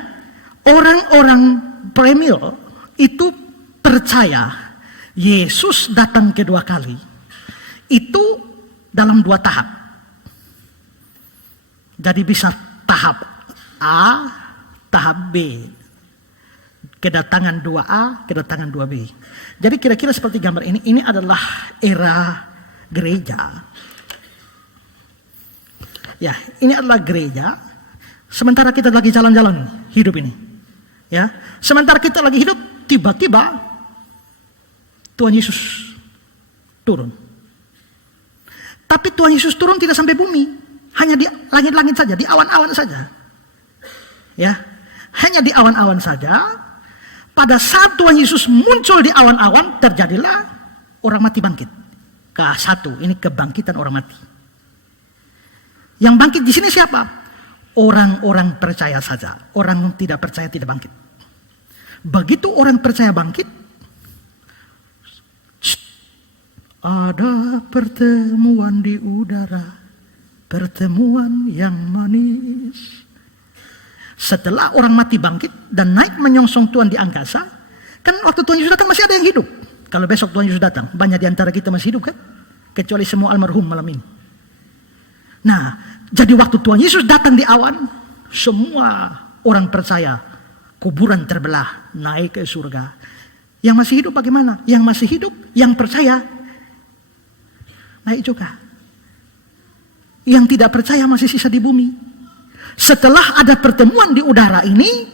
orang-orang premil itu percaya Yesus datang kedua kali itu dalam 2 tahap. Jadi bisa tahap A, tahap B. Kedatangan 2A, kedatangan 2B. Jadi kira-kira seperti gambar ini. Ini adalah era gereja. Ya, ini adalah gereja. Sementara kita lagi jalan-jalan hidup ini. Ya, sementara kita lagi hidup, tiba-tiba Tuhan Yesus turun. Tapi Tuhan Yesus turun tidak sampai bumi, hanya di langit-langit saja, di awan-awan saja. Ya, hanya di awan-awan saja. Pada saat Tuhan Yesus muncul di awan-awan, terjadilah orang mati bangkit. K1, ini kebangkitan orang mati. Yang bangkit di sini siapa? Orang-orang percaya saja. Orang tidak percaya tidak bangkit. Begitu orang percaya bangkit, ada pertemuan di udara, pertemuan yang manis. Setelah orang mati bangkit dan naik menyongsong Tuhan di angkasa, kan waktu Tuhan Yesus datang masih ada yang hidup. Kalau besok Tuhan Yesus datang, banyak di antara kita masih hidup kan? Kecuali semua almarhum malam ini. Nah, jadi waktu Tuhan Yesus datang di awan, semua orang percaya, kuburan terbelah, naik ke surga. Yang masih hidup bagaimana? Yang masih hidup, yang percaya, naik juga. Yang tidak percaya masih sisa di bumi. Setelah ada pertemuan di udara ini,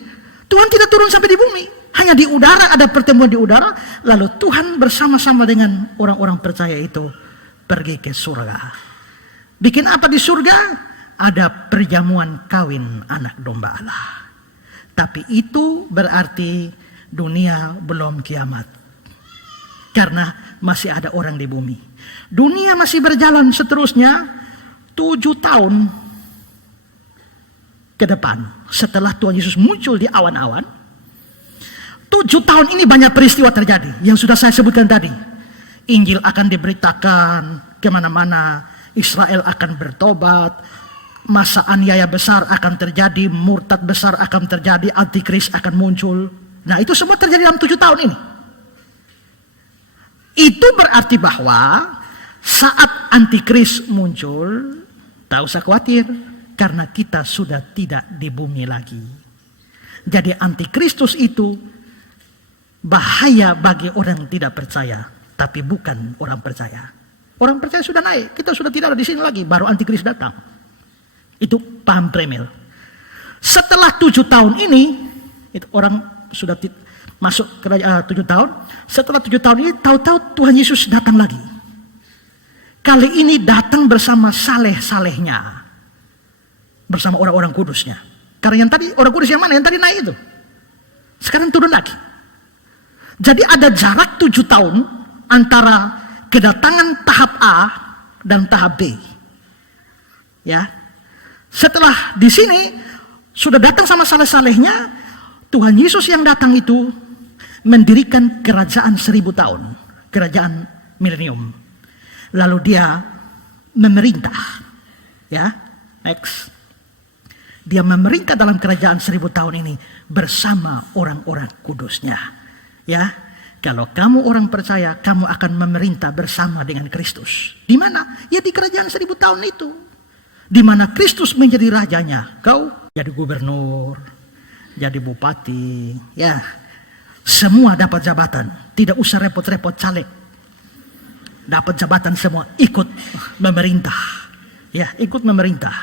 Tuhan tidak turun sampai di bumi. Hanya di udara, ada pertemuan di udara, lalu Tuhan bersama-sama dengan orang-orang percaya itu pergi ke surga. Bikin apa di surga? Ada perjamuan kawin anak domba Allah. Tapi itu berarti dunia belum kiamat. Karena masih ada orang di bumi. Dunia masih berjalan seterusnya 7 tahun ke depan. Setelah Tuhan Yesus muncul di awan-awan, 7 tahun ini banyak peristiwa terjadi. Yang sudah saya sebutkan tadi. Injil akan diberitakan kemana-mana. Israel akan bertobat, masa aniaya besar akan terjadi, murtad besar akan terjadi, antikris akan muncul. Nah, itu semua terjadi dalam 7 tahun ini. Itu berarti bahwa Saat antikris muncul, tak usah khawatir, karena kita sudah tidak di bumi lagi. Jadi antikristus itu bahaya bagi orang yang tidak percaya, tapi bukan orang percaya. Orang percaya sudah naik, kita sudah tidak ada di sini lagi, baru antikris datang. Itu paham Premil. Setelah 7 tahun ini, itu orang sudah masuk ke 7 tahun. Setelah 7 tahun ini, tahu-tahu Tuhan Yesus datang lagi. Kali ini datang bersama saleh-salehnya, bersama orang-orang kudusnya. Karena yang tadi, orang kudus yang mana? Yang tadi naik itu. Sekarang turun lagi. Jadi ada jarak 7 tahun antara kedatangan tahap A dan tahap B. Ya. Setelah di sini sudah datang sama saleh-salehnya, Tuhan Yesus yang datang itu mendirikan kerajaan 1000 tahun, kerajaan milenium. Lalu dia memerintah. Ya, next. Dia memerintah dalam kerajaan 1000 tahun ini bersama orang-orang kudusnya. Ya, kalau kamu orang percaya, kamu akan memerintah bersama dengan Kristus. Di mana? Ya di kerajaan 1000 tahun itu. Di mana Kristus menjadi rajanya. Kau jadi gubernur, jadi bupati, ya. Semua dapat jabatan. Tidak usah repot-repot caleg. Dapat jabatan semua, ikut memerintah. Ya, ikut memerintah.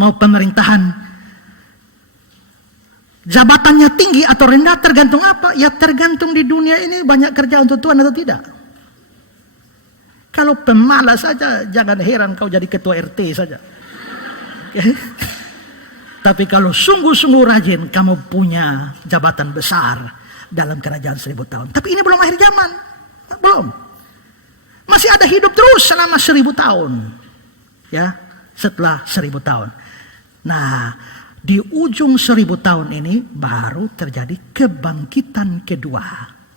Mau pemerintahan jabatannya tinggi atau rendah tergantung apa? Ya tergantung di dunia ini banyak kerja untuk Tuhan atau tidak. Kalau pemalas saja, jangan heran kau jadi ketua RT saja. Okay? Tapi kalau sungguh-sungguh rajin, kamu punya jabatan besar dalam kerajaan 1000 tahun. Tapi ini belum akhir zaman. Belum. Masih ada hidup terus selama 1000 tahun. Ya, setelah 1000 tahun. Nah, di ujung 1000 tahun ini baru terjadi kebangkitan kedua.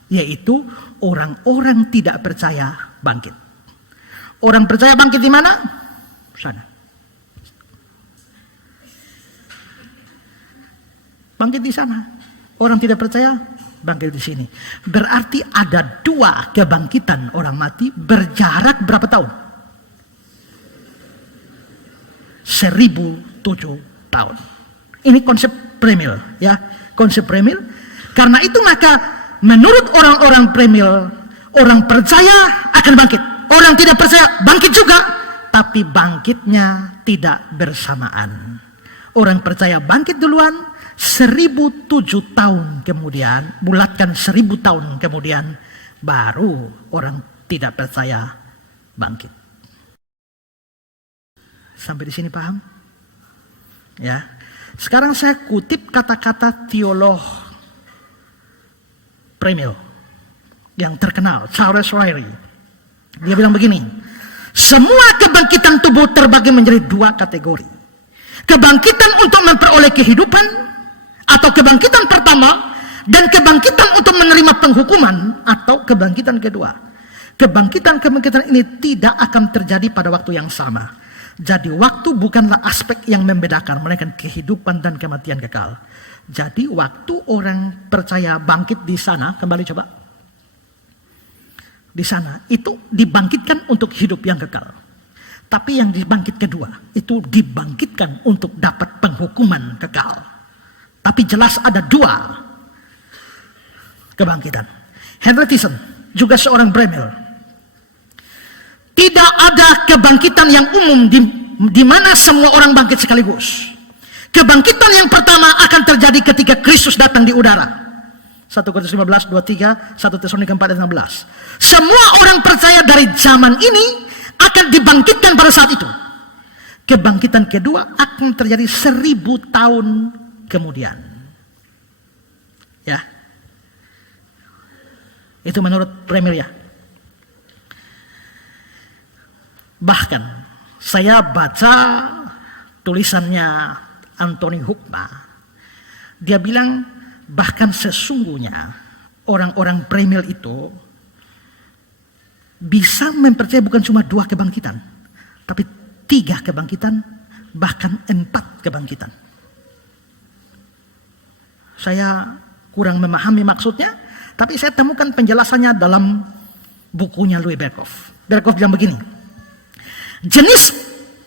Yaitu orang-orang tidak percaya bangkit. Orang percaya bangkit di mana? Sana. Bangkit di sana. Orang tidak percaya bangkit di sini. Berarti ada 2 kebangkitan orang mati berjarak berapa tahun? 1007 tahun. Ini konsep Premil, ya, konsep Premil. Karena itu maka menurut orang-orang Premil, orang percaya akan bangkit. Orang tidak percaya bangkit juga, tapi bangkitnya tidak bersamaan. Orang percaya bangkit duluan, 1007 tahun kemudian, bulatkan 1000 tahun kemudian, baru orang tidak percaya bangkit. Sampai di sini paham? Ya. Sekarang saya kutip kata-kata teolog Premil yang terkenal, Charles Ryrie. Dia bilang begini, semua kebangkitan tubuh terbagi menjadi 2 kategori. Kebangkitan untuk memperoleh kehidupan atau kebangkitan pertama, dan kebangkitan untuk menerima penghukuman atau kebangkitan kedua. Kebangkitan ini tidak akan terjadi pada waktu yang sama. Jadi waktu bukanlah aspek yang membedakan, melainkan kehidupan dan kematian kekal. Jadi waktu orang percaya bangkit di sana, kembali coba. Di sana itu dibangkitkan untuk hidup yang kekal. Tapi yang dibangkit kedua itu dibangkitkan untuk dapat penghukuman kekal. Tapi jelas ada 2 kebangkitan. Henry Tyson juga seorang Premil. Tidak ada kebangkitan yang umum di mana semua orang bangkit sekaligus. Kebangkitan yang pertama akan terjadi ketika Kristus datang di udara. 1 Korintus 15, 23, 1 Tesalonika 4 dan 16. Semua orang percaya dari zaman ini akan dibangkitkan pada saat itu. Kebangkitan kedua akan terjadi 1000 tahun kemudian. Ya. Itu menurut Premil ya. Bahkan saya baca tulisannya Anthony Hukma. Dia bilang bahkan sesungguhnya orang-orang Premil itu bisa mempercayai bukan cuma 2 kebangkitan, tapi 3 kebangkitan, bahkan 4 kebangkitan. Saya kurang memahami maksudnya, tapi saya temukan penjelasannya dalam bukunya Louis Berkhof. Berkhoff bilang begini, jenis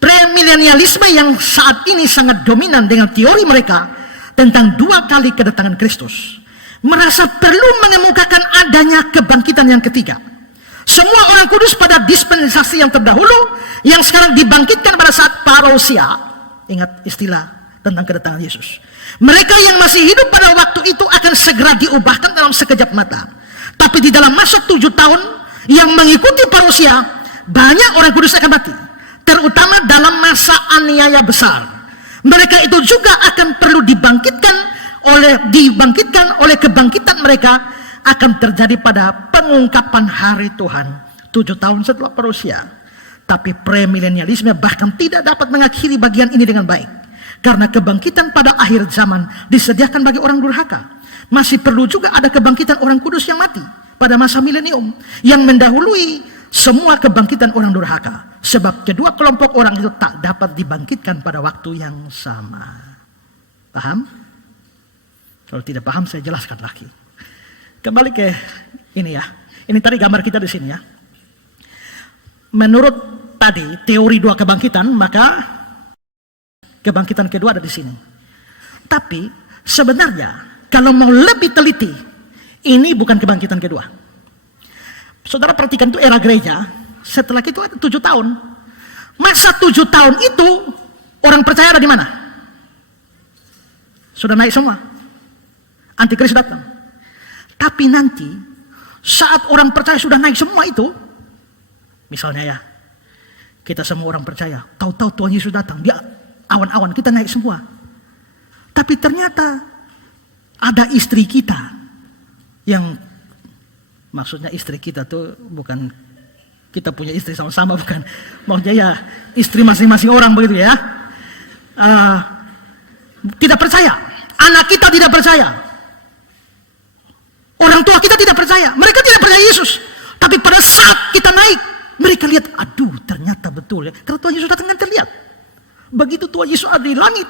premilenialisme yang saat ini sangat dominan dengan teori mereka tentang 2 kali kedatangan Kristus merasa perlu mengemukakan adanya kebangkitan yang ketiga. Semua orang kudus pada dispensasi yang terdahulu yang sekarang dibangkitkan pada saat parousia. Ingat istilah tentang kedatangan Yesus. Mereka yang masih hidup pada waktu itu akan segera diubahkan dalam sekejap mata. Tapi di dalam masa 7 tahun yang mengikuti parousia, banyak orang kudus akan mati, terutama dalam masa aniaya besar. Mereka itu juga akan perlu dibangkitkan oleh kebangkitan mereka akan terjadi pada pengungkapan hari Tuhan 7 tahun setelah parousia. Tapi premilenialisme bahkan tidak dapat mengakhiri bagian ini dengan baik, karena kebangkitan pada akhir zaman disediakan bagi orang durhaka. Masih perlu juga ada kebangkitan orang kudus yang mati pada masa milenium yang mendahului semua kebangkitan orang durhaka, sebab kedua kelompok orang itu tak dapat dibangkitkan pada waktu yang sama. Paham? Kalau tidak paham saya jelaskan lagi. Kembali ke ini ya. Ini tadi gambar kita di sini ya. Menurut tadi teori 2 kebangkitan, maka kebangkitan kedua ada di sini. Tapi sebenarnya kalau mau lebih teliti, ini bukan kebangkitan kedua. Saudara perhatikan itu era gereja, setelah itu ada 7 tahun. Masa 7 tahun itu orang percaya ada di mana? Sudah naik semua. Antikristus datang. Tapi nanti saat orang percaya sudah naik semua itu, misalnya ya, kita semua orang percaya, tahu-tahu Tuhan Yesus datang, dia awan-awan, kita naik semua. Tapi ternyata ada istri kita yang, maksudnya istri kita tuh bukan kita punya istri sama-sama, bukan, maksudnya ya istri masing-masing orang begitu ya. Tidak percaya, anak kita tidak percaya, orang tua kita tidak percaya, mereka tidak percaya Yesus. Tapi pada saat kita naik, mereka lihat, aduh ternyata betul ya, karena Tuhan Yesus datang kan terlihat. Begitu Tuhan Yesus ada di langit,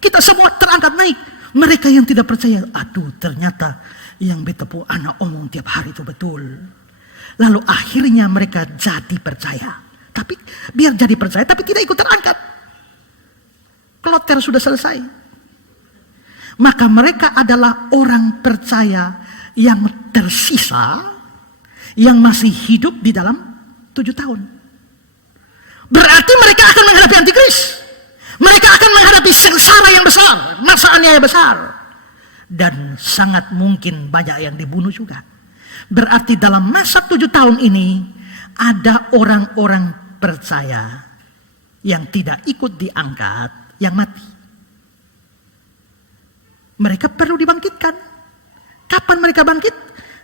kita semua terangkat naik. Mereka yang tidak percaya, aduh ternyata yang betapu anak omong tiap hari itu betul. Lalu akhirnya mereka jadi percaya. Tapi biar jadi percaya, tapi tidak ikut terangkat. Kloter sudah selesai. Maka mereka adalah orang percaya yang tersisa, yang masih hidup di dalam 7 tahun. Berarti mereka akan menghadapi antikris. Mereka akan menghadapi sengsara yang besar, masa aniaya besar. Dan sangat mungkin banyak yang dibunuh juga. Berarti dalam masa 7 tahun ini, ada orang-orang percaya yang tidak ikut diangkat, yang mati. Mereka perlu dibangkitkan. Kapan mereka bangkit?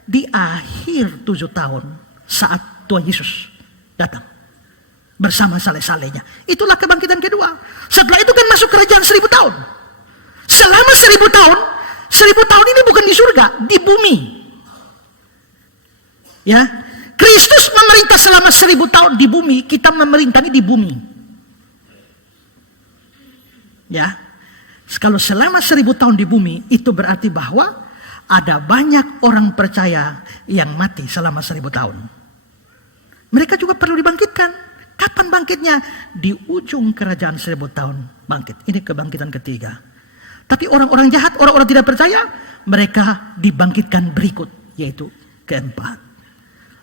Di akhir 7 tahun saat Tuhan Yesus datang bersama saleh-salehnya. Itulah kebangkitan kedua. Setelah itu kan masuk kerajaan 1000 tahun. Selama 1000 tahun, 1000 tahun ini bukan di surga, di bumi. Ya, Kristus memerintah selama 1000 tahun di bumi, kita memerintah di bumi. Ya, kalau selama 1000 tahun di bumi, itu berarti bahwa ada banyak orang percaya yang mati selama 1000 tahun. Mereka juga perlu dibangkitkan. Kapan bangkitnya? Di ujung kerajaan 1000 tahun bangkit. Ini kebangkitan ketiga. Tapi orang-orang jahat, orang-orang tidak percaya, mereka dibangkitkan berikut, yaitu keempat.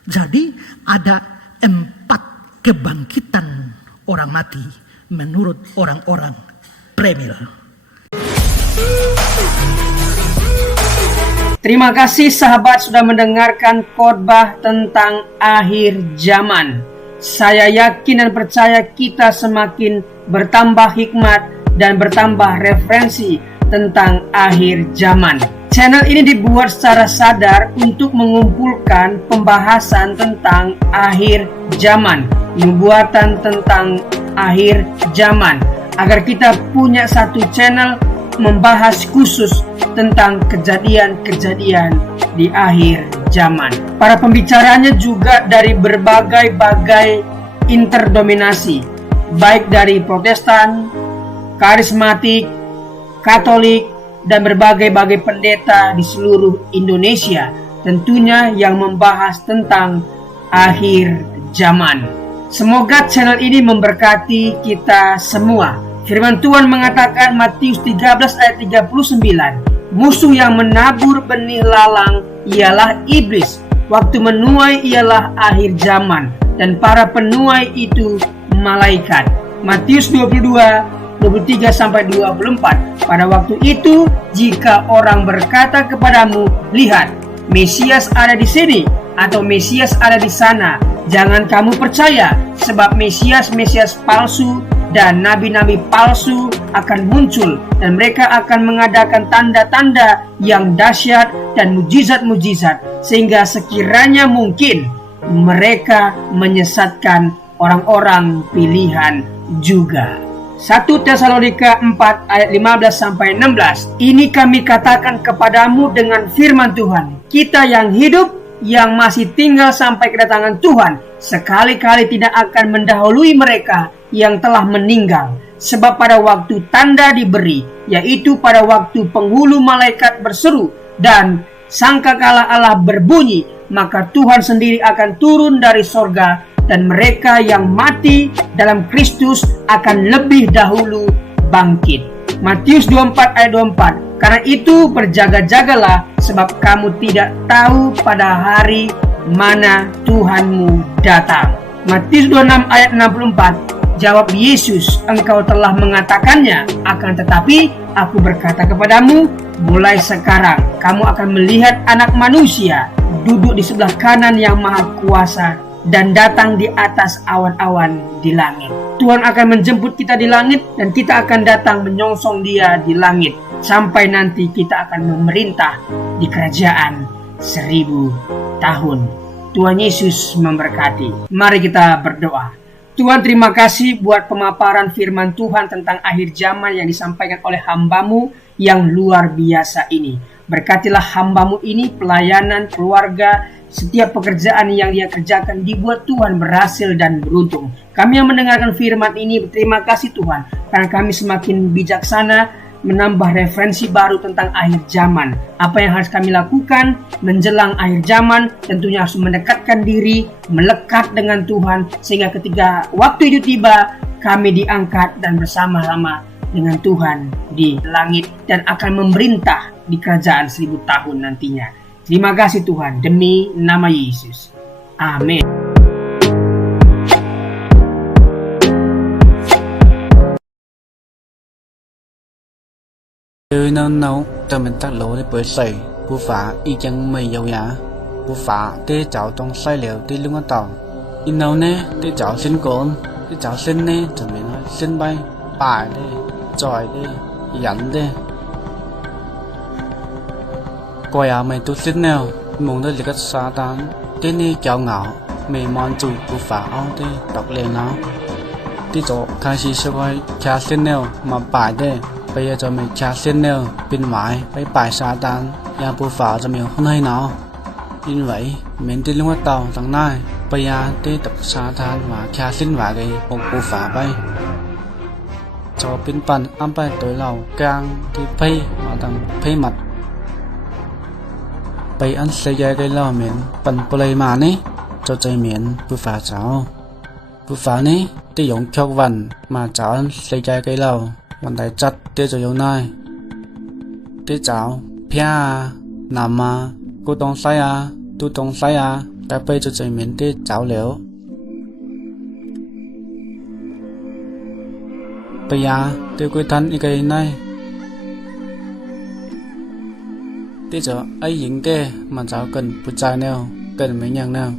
Jadi ada 4 kebangkitan orang mati menurut orang-orang premil. Terima kasih sahabat sudah mendengarkan khotbah tentang akhir zaman. Saya yakin dan percaya kita semakin bertambah hikmat dan bertambah referensi tentang akhir zaman. Channel ini dibuat secara sadar untuk mengumpulkan pembahasan tentang akhir zaman, nubuatan tentang akhir zaman, agar kita punya satu channel membahas khusus tentang kejadian-kejadian di akhir zaman. Para pembicaranya juga dari berbagai interdominasi, baik dari Protestan, karismatik, Katolik, dan berbagai pendeta di seluruh Indonesia, tentunya yang membahas tentang akhir zaman. Semoga channel ini memberkati kita semua. Firman Tuhan mengatakan Matius 13 ayat 39, musuh yang menabur benih lalang ialah iblis. Waktu menuai ialah akhir zaman, dan para penuai itu malaikat. Matius 22:23-24. Pada waktu itu, jika orang berkata kepadamu, lihat, Mesias ada di sini, atau Mesias ada di sana, jangan kamu percaya, sebab Mesias palsu dan nabi-nabi palsu akan muncul, dan mereka akan mengadakan tanda-tanda yang dahsyat dan mujizat-mujizat, sehingga sekiranya mungkin mereka menyesatkan orang-orang pilihan juga. 1 Tesalonika 4 ayat 15-16. Ini kami katakan kepadamu dengan firman Tuhan, kita yang hidup, yang masih tinggal sampai kedatangan Tuhan, sekali-kali tidak akan mendahului mereka yang telah meninggal. Sebab pada waktu tanda diberi, yaitu pada waktu penghulu malaikat berseru dan sangkakala Allah berbunyi, maka Tuhan sendiri akan turun dari sorga, dan mereka yang mati dalam Kristus akan lebih dahulu bangkit. Matius 24 ayat 24. Karena itu berjaga-jagalah, sebab kamu tidak tahu pada hari mana Tuhanmu datang. Matius 26 ayat 64. Jawab Yesus, engkau telah mengatakannya, akan tetapi aku berkata kepadamu, mulai sekarang kamu akan melihat Anak Manusia duduk di sebelah kanan yang Maha Kuasa dan datang di atas awan-awan di langit. Tuhan akan menjemput kita di langit, dan kita akan datang menyongsong Dia di langit, sampai nanti kita akan memerintah di kerajaan 1000 tahun. Tuhan Yesus memberkati. Mari kita berdoa. Tuhan, terima kasih buat pemaparan firman Tuhan tentang akhir zaman yang disampaikan oleh hamba-Mu yang luar biasa ini. Berkatilah hamba-Mu ini, pelayanan, keluarga, setiap pekerjaan yang dia kerjakan dibuat Tuhan berhasil dan beruntung. Kami yang mendengarkan firman ini berterima kasih Tuhan, karena kami semakin bijaksana menambah referensi baru tentang akhir zaman. Apa yang harus kami lakukan menjelang akhir zaman? Tentunya harus mendekatkan diri, melekat dengan Tuhan, sehingga ketika waktu itu tiba, kami diangkat dan bersama-sama dengan Tuhan di langit dan akan memerintah di kerajaan 1000 tahun nantinya. Terima kasih Tuhan, demi nama Yesus. Amin. Từ nào nào cho mình tắt lỗ để bởi sẩy bù phá y chẳng mày dầu nhá bù phá tê cháu trong sai liệu tê lưng tàu in nào nè tê cháu xin cồn tê cháu xin nè cho mình nói xin bay bài đi tròi đi dẫn đi quay à mày tu xin nào muốn tới lịch xa tán tê nè cháu ngạo mày mòn chùi bù phá ao tê đọc lên nào tê cháu khai sĩ sẽ quay cha xin nào mà bài đi bây giờ cho mình cha xin nêu bên ngoài với bài sa tan nhà bù phá cho mình hôm nay nó như vậy mình đi luôn tàu thằng này bây giờ đi tập sa tan và cha xin vào cái một bù phá bay cho bên phần âm bay tối lầu càng thì pay mà thằng pay mặt bây ăn xây dựng cái lò miền phần play mà ní cho chơi miền bù phá cháu bù phá ní đi dùng cho vần mà cháu ăn xây dựng cái lòวันใดจัดเตจะอยู่ไหนเตเจ้าเพียนำมากูต้องใส่ตูต้องใส่แต่ไปจะใจเหม็นเตเจ้าเหลวไปยาเตกุยทันอีกไงไหนเตจะไอ้หญิงเตมันเจ้ากันผู้ชายแนวกันไม่ยังแนว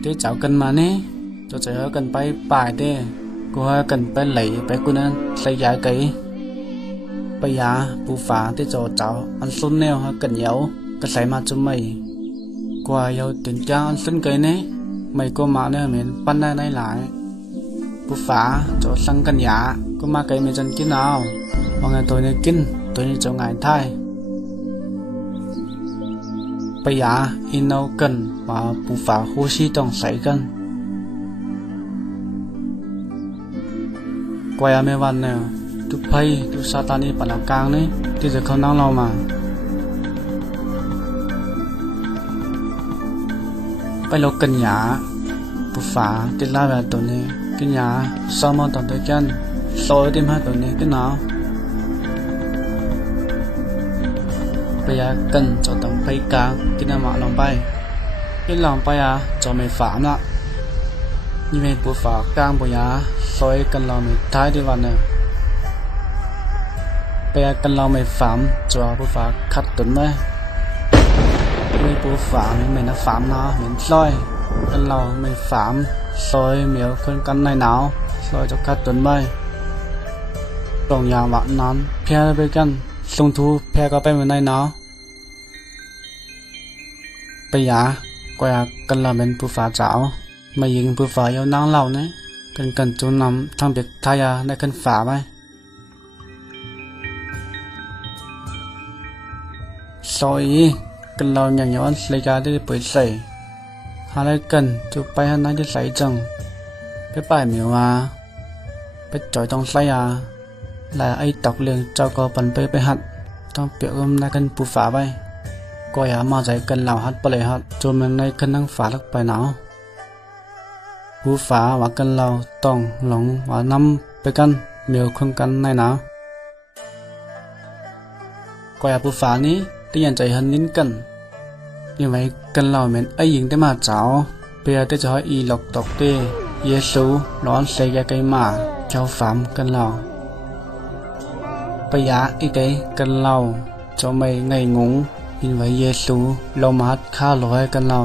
เตเจ้ากันมานี่จะเจอกันไปป่ายเตcô hơi cần phải lấy phải cô nên xây giá cái bây giờ bù phá tới cho cháu ăn xuân neo hơi cần nhậu cái xây mà cho mày qua yêu tiền cha ăn xuân cái này mày cô mà nè mình ban đây lại bù phá cho sang căn nhà cô mà cái mình chân kiến nào mà ngày tôi này kinh tôi này cho ngày thay bây giờ in đâu cần mà bù phá hô xí trong xây cần quay mấyวันnè tu pay tu satani pada kang ni tiจะเขานั่งเรามาไปลกกันหยาปู bù phá cái la về tụi này cái nhà sau mà tụi chân soi tìm hết tụi này cái nào bây giờ cần cho tụi bay càng cái nào mà lòng bay cái lòng bay cho mày phạm đó như vậy bù phá càng bây giờ soi cần lòng mày thái đi vào này bây giờ cần lòng mày phạm cho bù phá khát tuần đấy mày bù phạm mày nó phạm nó mình soi cần lòng mày phạm soi miếu con căn này nào soi cho khát tuần bay trong nhà bạn nón phe với căn sung thu phe có bên này nó bây giờ quay cần làm bên bù phá chảo mà dừng bù phá yêu năng lâu đấy cần chú nắm thằng biệt thay để cần phá bay soi cần lâu nhà nhỏ lấy ra để bưởi sấy hai lấy cần chụp bay hai này để sấy chừng cái bài miêu cái chọi trong sấy là ai tọc liền cho có phần bê hạt trong biểu hôm nay cần bù phá bay coi mà dạy cần làm hạt bể hạt cho mình nay cần năng phá được bài não bù phá và cần lao tổng lòng và năm bê căn miêu không căn này nào coi bù phá níที่ยันใจหันลิ้นกันยังไงกันเราเหมือนไอ้หญิงได้มาเจ้าเปียได้จะให้อีหลอกตอกเตเยซูร้อนเสียไกมาเจ้าฟามกันเราไปยาอีเตกันเราเจ้าไม่ไงงงยินไว้เยซูเรามาหัดฆ่าลอยกันเรา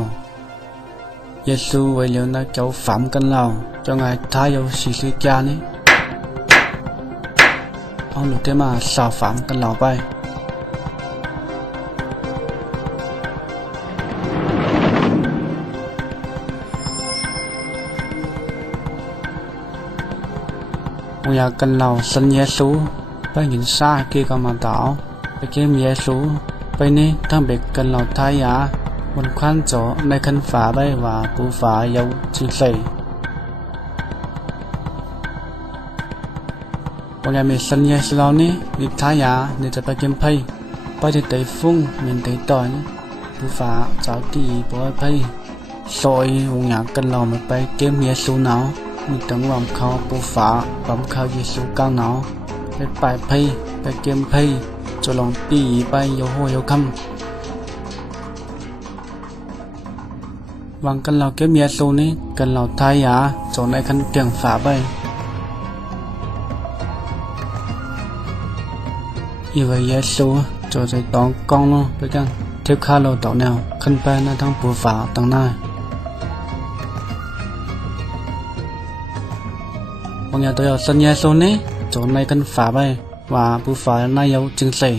เยซูไว้เลี้ยวนะเจ้าฟามกันเราเจ้าไงท้ายเอาสีสุจานี้เอาหลุดได้มาสาวฟามกันเราไปอยากกันเราสัญญาสูไปเห็นซาที่ก็มาต่อไปเกมเยซูไปนี่ทั้งเบ็กกันเราท้ายยาบนควันโจในคันฝาใบว่าปูฝาเยาจีใส่วันยามีสัญญาสูเรานี่นิท้ายยาเนี่ยจะไปเกมไพ่ไปที่ไต้ฟุ้งเหมือนไต้ต่อยปูฝาเจ้าตีปอยไพ่ซอยอยากกันเราไม่ไปเกมเยซูหนาวมีตั้งวางเขาปูฝาบำเขาเยซูกลางหนาวไปปลายไพ่ไปเกมไพ่จะลองปีไปโยโฮโยคัมวางกันเราเก็บเยซูนี้กันเราทายาจนในคันเตียงฝาไปอีไว้เยซูจะใจตองกองเนาะไปกันเทปคาโลต่อแนวขึ้นไปในทั้งปูฝาตั้งหน้าบางอย่างตัวสัญญาโซนนี้จนในกันฝาไปว่าผู้ฝานายเอาจึงใส่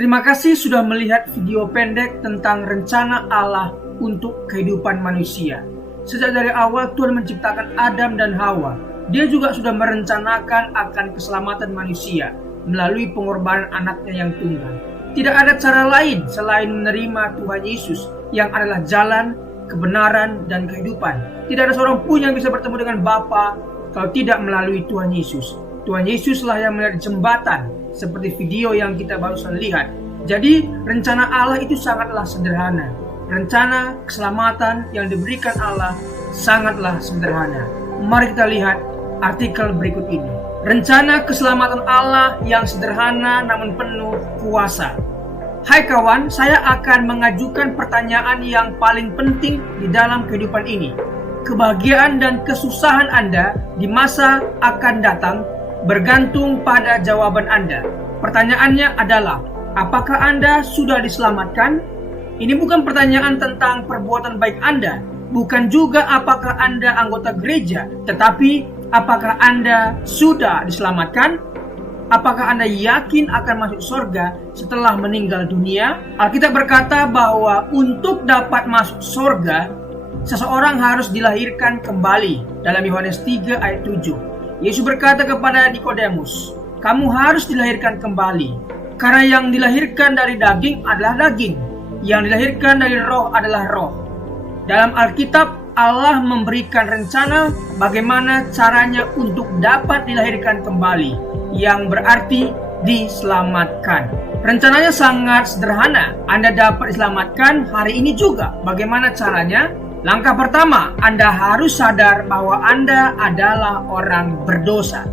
Terima kasih sudah melihat video pendek tentang rencana Allah untuk kehidupan manusia. Sejak dari awal Tuhan menciptakan Adam dan Hawa. Dia juga sudah merencanakan akan keselamatan manusia melalui pengorbanan anaknya yang tunggal. Tidak ada cara lain selain menerima Tuhan Yesus yang adalah jalan, kebenaran, dan kehidupan. Tidak ada seorang pun yang bisa bertemu dengan Bapa kalau tidak melalui Tuhan Yesus. Tuhan Yesuslah yang menjadi jembatan seperti video yang kita barusan lihat. Jadi rencana Allah itu sangatlah sederhana. Rencana keselamatan yang diberikan Allah sangatlah sederhana. Mari kita lihat artikel berikut ini. Rencana keselamatan Allah yang sederhana namun penuh kuasa. Hai kawan, saya akan mengajukan pertanyaan yang paling penting di dalam kehidupan ini. Kebahagiaan dan kesusahan Anda di masa akan datang bergantung pada jawaban Anda. Pertanyaannya adalah, apakah Anda sudah diselamatkan? Ini bukan pertanyaan tentang perbuatan baik Anda, bukan juga apakah Anda anggota gereja, tetapi apakah Anda sudah diselamatkan? Apakah Anda yakin akan masuk surga setelah meninggal dunia? Alkitab berkata bahwa untuk dapat masuk surga, seseorang harus dilahirkan kembali. Dalam Yohanes 3 ayat 7. Yesus berkata kepada Nikodemus, kamu harus dilahirkan kembali. Karena yang dilahirkan dari daging adalah daging, yang dilahirkan dari roh adalah roh. Dalam Alkitab, Allah memberikan rencana bagaimana caranya untuk dapat dilahirkan kembali, yang berarti diselamatkan. Rencananya sangat sederhana. Anda dapat diselamatkan hari ini juga. Bagaimana caranya? Langkah pertama, Anda harus sadar bahwa Anda adalah orang berdosa.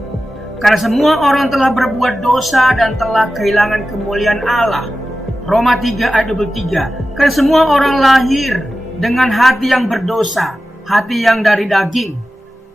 Karena semua orang telah berbuat dosa dan telah kehilangan kemuliaan Allah. Roma 3 ayat 23. Karena semua orang lahir dengan hati yang berdosa, hati yang dari daging.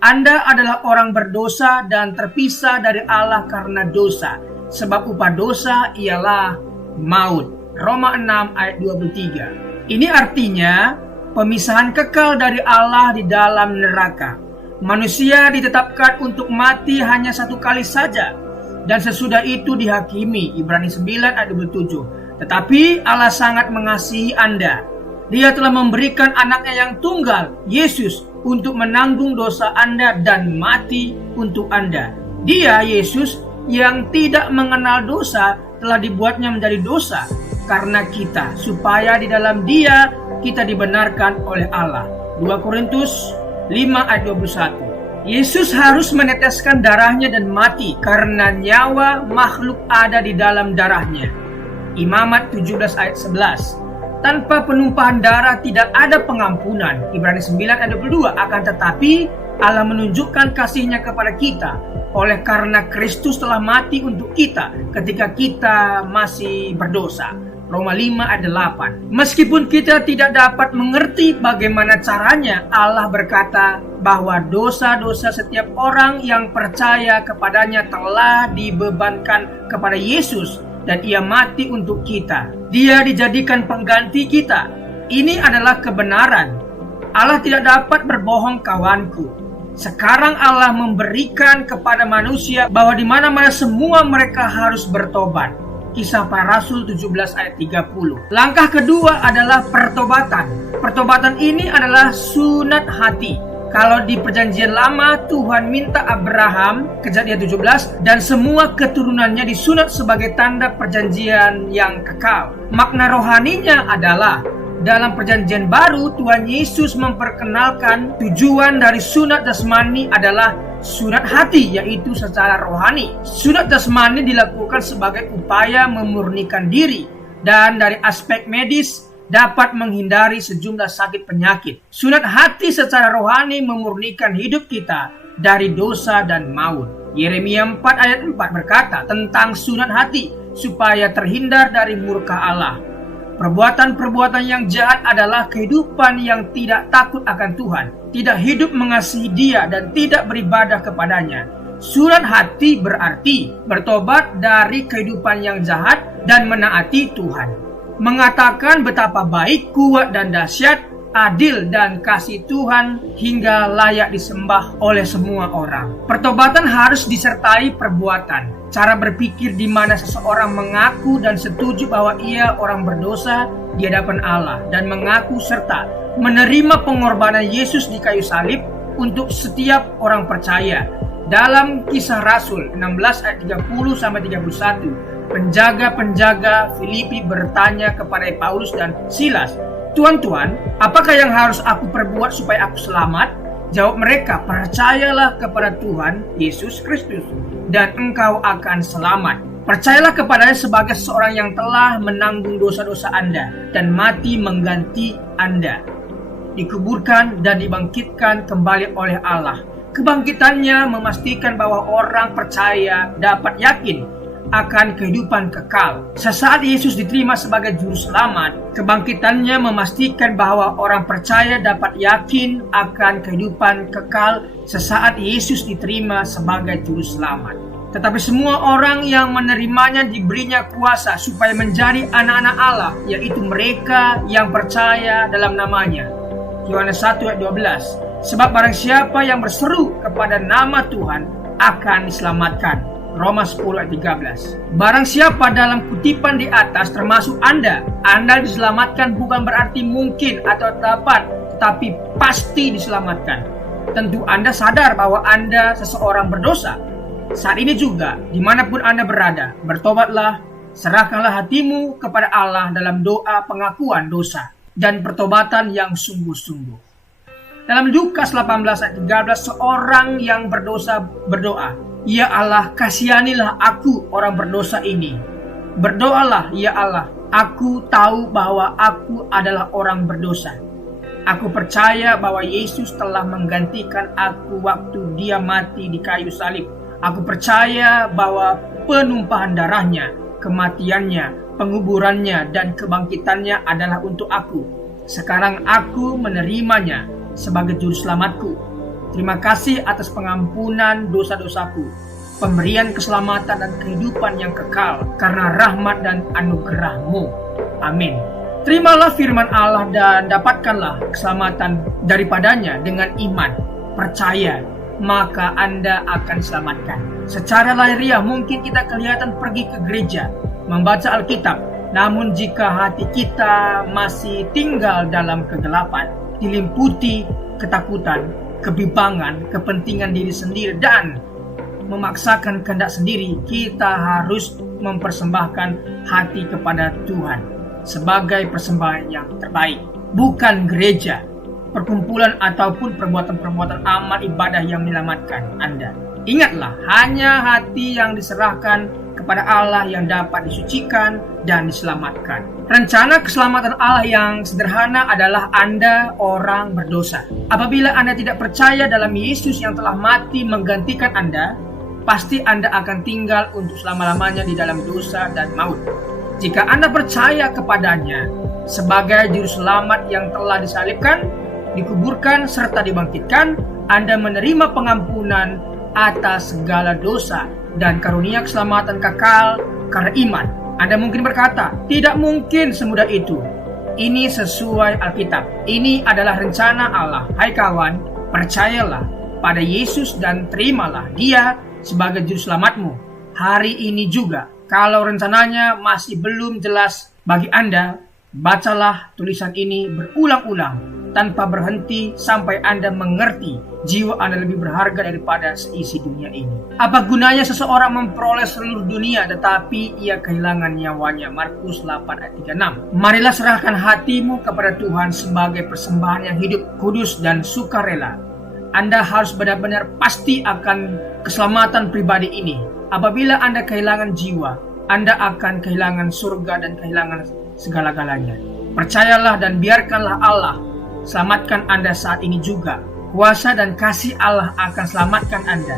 Anda adalah orang berdosa dan terpisah dari Allah karena dosa. Sebab upah dosa ialah maut. Roma 6 ayat 23. Ini artinya pemisahan kekal dari Allah di dalam neraka. Manusia ditetapkan untuk mati hanya satu kali saja, dan sesudah itu dihakimi. Ibrani 9 ayat 27. Tetapi Allah sangat mengasihi Anda. Dia telah memberikan anaknya yang tunggal, Yesus, untuk menanggung dosa Anda dan mati untuk Anda. Dia, Yesus, yang tidak mengenal dosa, telah dibuatnya menjadi dosa karena kita, supaya di dalam Dia kita dibenarkan oleh Allah. 2 Korintus 5 ayat 21. Yesus harus meneteskan darahnya dan mati karena nyawa makhluk ada di dalam darahnya. Imamat 17 ayat 11. Tanpa penumpahan darah tidak ada pengampunan. Ibrani 9 ayat 22. Akan tetapi Allah menunjukkan kasih-Nya kepada kita oleh karena Kristus telah mati untuk kita ketika kita masih berdosa. Roma 5 ayat 8. Meskipun kita tidak dapat mengerti bagaimana caranya, Allah berkata bahwa dosa-dosa setiap orang yang percaya kepadanya telah dibebankan kepada Yesus dan Ia mati untuk kita. Dia dijadikan pengganti kita. Ini adalah kebenaran. Allah tidak dapat berbohong, kawanku. Sekarang Allah memberikan kepada manusia bahwa di mana-mana semua mereka harus bertobat. Kisah Para Rasul 17 ayat 30. Langkah kedua adalah pertobatan. Pertobatan ini adalah sunat hati. Kalau di perjanjian lama Tuhan minta Abraham, Kejadian 17, dan semua keturunannya disunat sebagai tanda perjanjian yang kekal. Makna rohaninya adalah dalam perjanjian baru Tuhan Yesus memperkenalkan tujuan dari sunat jasmani adalah sunat hati, yaitu secara rohani. Sunat jasmani dilakukan sebagai upaya memurnikan diri dan dari aspek medis dapat menghindari sejumlah sakit penyakit. Sunat hati secara rohani memurnikan hidup kita dari dosa dan maut. Yeremia 4 ayat 4 berkata tentang sunat hati supaya terhindar dari murka Allah. Perbuatan-perbuatan yang jahat adalah kehidupan yang tidak takut akan Tuhan, tidak hidup mengasihi Dia dan tidak beribadah kepadanya. Sunat hati berarti bertobat dari kehidupan yang jahat dan menaati Tuhan. Mengatakan betapa baik, kuat dan dahsyat, adil dan kasih Tuhan hingga layak disembah oleh semua orang. Pertobatan harus disertai perbuatan. Cara berpikir di mana seseorang mengaku dan setuju bahwa ia orang berdosa di hadapan Allah dan mengaku serta menerima pengorbanan Yesus di kayu salib untuk setiap orang percaya. Dalam Kisah Rasul 16 ayat 30 sampai 31. Penjaga-penjaga Filipi bertanya kepada Paulus dan Silas, "Tuan-tuan, apakah yang harus aku perbuat supaya aku selamat?" Jawab mereka, "Percayalah kepada Tuhan Yesus Kristus dan engkau akan selamat." Percayalah kepadanya sebagai seorang yang telah menanggung dosa-dosa Anda dan mati mengganti Anda, dikuburkan dan dibangkitkan kembali oleh Allah. Kebangkitannya memastikan bahwa orang percaya dapat yakin akan kehidupan kekal. Sesaat Yesus diterima sebagai juru selamat, kebangkitannya memastikan bahwa orang percaya dapat yakin akan kehidupan kekal sesaat Yesus diterima sebagai juru selamat. Tetapi semua orang yang menerimanya diberinya kuasa supaya menjadi anak-anak Allah, yaitu mereka yang percaya dalam namanya. Yohanes 1 ayat 12. Sebab barang siapa yang berseru kepada nama Tuhan akan diselamatkan. Roma 10 ayat 13. Barang siapa dalam kutipan di atas termasuk Anda diselamatkan bukan berarti mungkin atau dapat, tetapi pasti diselamatkan. Tentu Anda sadar bahwa Anda seseorang berdosa. Saat ini juga, dimanapun Anda berada, bertobatlah, serahkanlah hatimu kepada Allah dalam doa pengakuan dosa dan pertobatan yang sungguh-sungguh. Dalam Lukas 18 ayat 13, seorang yang berdosa berdoa, Ya Allah, kasihanilah aku orang berdosa ini. Berdoalah, ya Allah, aku tahu bahwa aku adalah orang berdosa. Aku percaya bahwa Yesus telah menggantikan aku waktu dia mati di kayu salib. Aku percaya bahwa penumpahan darahnya, kematiannya, penguburannya, dan kebangkitannya adalah untuk aku. Sekarang aku menerimanya sebagai juru selamatku. Terima kasih atas pengampunan dosa-dosaku, pemberian keselamatan dan kehidupan yang kekal karena rahmat dan anugerah-Mu. Amin. Terimalah firman Allah dan dapatkanlah keselamatan daripadanya dengan iman. Percaya, maka Anda akan diselamatkan. Secara lahiriah mungkin kita kelihatan pergi ke gereja, membaca Alkitab. Namun jika hati kita masih tinggal dalam kegelapan, dilimputi ketakutan, kebimbangan, kepentingan diri sendiri, dan memaksakan kehendak sendiri, kita harus mempersembahkan hati kepada Tuhan sebagai persembahan yang terbaik. Bukan gereja, perkumpulan ataupun perbuatan-perbuatan amal ibadah yang menyelamatkan Anda. Ingatlah, hanya hati yang diserahkan kepada Allah yang dapat disucikan dan diselamatkan. Rencana keselamatan Allah yang sederhana adalah Anda orang berdosa. Apabila Anda tidak percaya dalam Yesus yang telah mati menggantikan Anda, pasti Anda akan tinggal untuk selama-lamanya di dalam dosa dan maut. Jika Anda percaya kepadanya sebagai juru selamat yang telah disalibkan, dikuburkan, serta dibangkitkan, Anda menerima pengampunan atas segala dosa dan karunia keselamatan kekal karena iman. Anda mungkin berkata, tidak mungkin semudah itu. Ini sesuai Alkitab. Ini adalah rencana Allah. Hai kawan, percayalah pada Yesus dan terimalah Dia sebagai juru selamatmu. Hari ini juga, kalau rencananya masih belum jelas bagi Anda, bacalah tulisan ini berulang-ulang tanpa berhenti sampai Anda mengerti jiwa Anda lebih berharga daripada seisi dunia ini. Apa gunanya seseorang memperoleh seluruh dunia tetapi ia kehilangan nyawanya? Markus 8 ayat 36. Marilah serahkan hatimu kepada Tuhan sebagai persembahan yang hidup, kudus, dan sukarela. Anda harus benar-benar pasti akan keselamatan pribadi ini. Apabila Anda kehilangan jiwa, Anda akan kehilangan surga dan kehilangan segala-galanya. Percayalah dan biarkanlah Allah selamatkan Anda saat ini juga. Kuasa dan kasih Allah akan selamatkan Anda.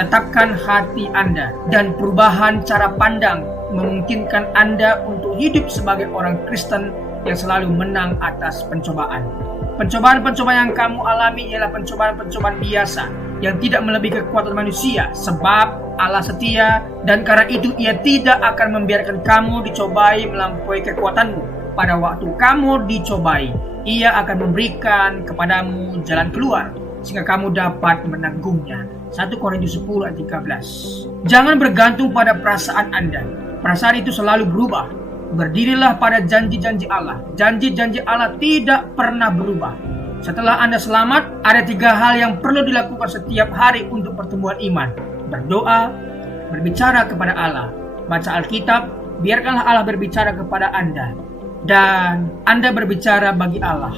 Tetapkan hati Anda dan perubahan cara pandang memungkinkan Anda untuk hidup sebagai orang Kristen yang selalu menang atas pencobaan. Pencobaan-pencobaan yang kamu alami ialah pencobaan-pencobaan biasa yang tidak melebihi kekuatan manusia, sebab Allah setia dan karena itu Ia tidak akan membiarkan kamu dicobai melampaui kekuatanmu. Pada waktu kamu dicobai, Ia akan memberikan kepadamu jalan keluar sehingga kamu dapat menanggungnya. 1 Korintus 10 ayat 13. Jangan bergantung pada perasaan Anda. Perasaan itu selalu berubah. Berdirilah pada janji-janji Allah. Janji-janji Allah tidak pernah berubah. Setelah Anda selamat, ada 3 hal yang perlu dilakukan setiap hari untuk pertumbuhan iman. Berdoa, berbicara kepada Allah, baca Alkitab, biarkanlah Allah berbicara kepada Anda, dan Anda berbicara bagi Allah.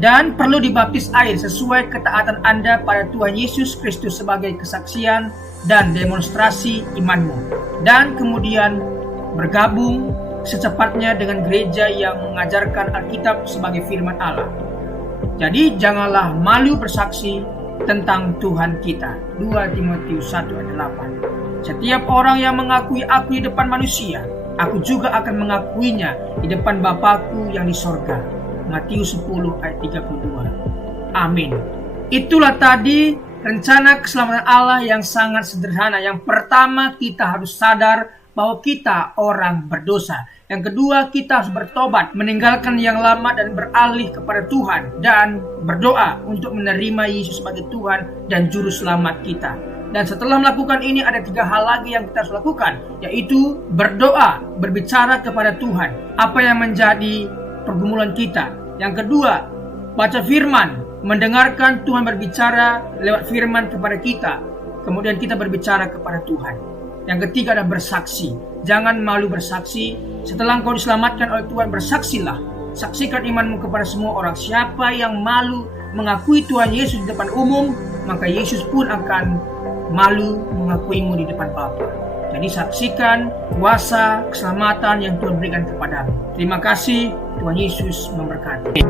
Dan perlu dibaptis air sesuai ketaatan Anda pada Tuhan Yesus Kristus sebagai kesaksian dan demonstrasi imanmu. Dan kemudian bergabung secepatnya dengan gereja yang mengajarkan Alkitab sebagai firman Allah. Jadi janganlah malu bersaksi tentang Tuhan kita. 2 Timotius 1 ayat 8. Setiap orang yang mengakui aku di depan manusia, aku juga akan mengakuinya di depan Bapakku yang di sorga. Matius 10 ayat 32. Amin. Itulah tadi rencana keselamatan Allah yang sangat sederhana. Yang pertama, kita harus sadar bahwa kita orang berdosa. Yang kedua, kita harus bertobat, meninggalkan yang lama dan beralih kepada Tuhan, dan berdoa untuk menerima Yesus sebagai Tuhan dan Juru Selamat kita. Dan setelah melakukan ini, ada 3 hal lagi yang kita harus lakukan, yaitu berdoa, berbicara kepada Tuhan, apa yang menjadi pergumulan kita. Yang kedua, baca firman, mendengarkan Tuhan berbicara lewat firman kepada kita. Kemudian kita berbicara kepada Tuhan. Yang ketiga adalah bersaksi. Jangan malu bersaksi. Setelah engkau diselamatkan oleh Tuhan, bersaksilah. Saksikan imanmu kepada semua orang. Siapa yang malu mengakui Tuhan Yesus di depan umum, maka Yesus pun akan malu mengakuimu di depan Bapa. Jadi saksikan kuasa keselamatan yang Tuhan berikan kepadamu. Terima kasih, Tuhan Yesus memberkati.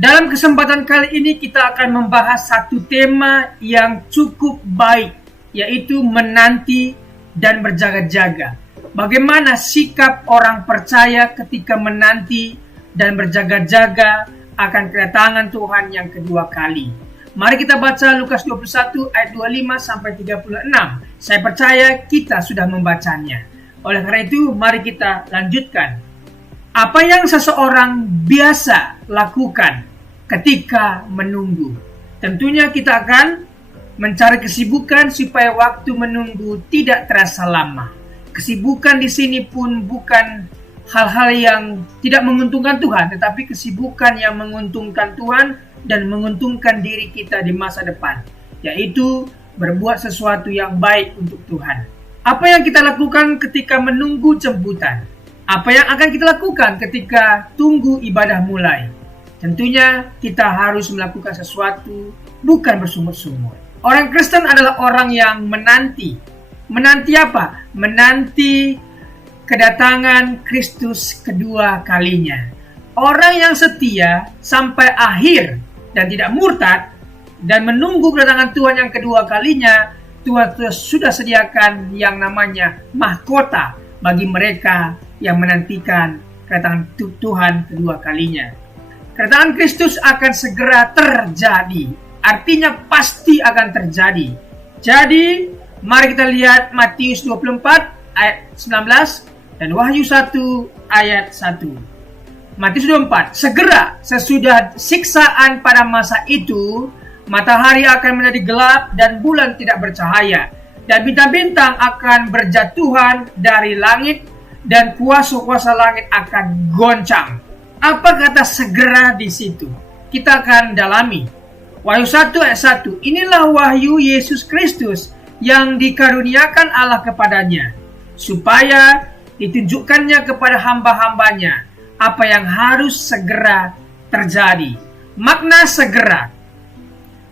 Dalam kesempatan kali ini kita akan membahas satu tema yang cukup baik, yaitu menanti dan berjaga-jaga. Bagaimana sikap orang percaya ketika menanti dan berjaga-jaga akan kedatangan Tuhan yang kedua kali. Mari kita baca Lukas 21 ayat 25 sampai 36. Saya percaya kita sudah membacanya. Oleh karena itu, mari kita lanjutkan. Apa yang seseorang biasa lakukan ketika menunggu? Tentunya kita akan mencari kesibukan supaya waktu menunggu tidak terasa lama. Kesibukan di sini pun bukan hal-hal yang tidak menguntungkan Tuhan, tetapi kesibukan yang menguntungkan Tuhan dan menguntungkan diri kita di masa depan, yaitu berbuat sesuatu yang baik untuk Tuhan. Apa yang kita lakukan ketika menunggu jemputan? Apa yang akan kita lakukan ketika tunggu ibadah mulai? Tentunya kita harus melakukan sesuatu, bukan bersungut-sungut. Orang Kristen adalah orang yang menanti. Menanti apa? Menanti kedatangan Kristus kedua kalinya. Orang yang setia sampai akhir dan tidak murtad dan menunggu kedatangan Tuhan yang kedua kalinya, Tuhan sudah sediakan yang namanya mahkota bagi mereka yang menantikan kedatangan Tuhan kedua kalinya. Kedatangan Kristus akan segera terjadi. Artinya pasti akan terjadi. Jadi, mari kita lihat Matius 24 ayat 19 dan Wahyu 1 ayat 1. Matius 24. Segera sesudah siksaan pada masa itu, matahari akan menjadi gelap dan bulan tidak bercahaya, dan bintang-bintang akan berjatuhan dari langit dan kuasa-kuasa langit akan goncang. Apa kata segera di situ? Kita akan dalami. Wahyu 1 ayat 1. Inilah wahyu Yesus Kristus yang dikaruniakan Allah kepadanya, supaya ditunjukkannya kepada hamba-hambanya apa yang harus segera terjadi. Makna segera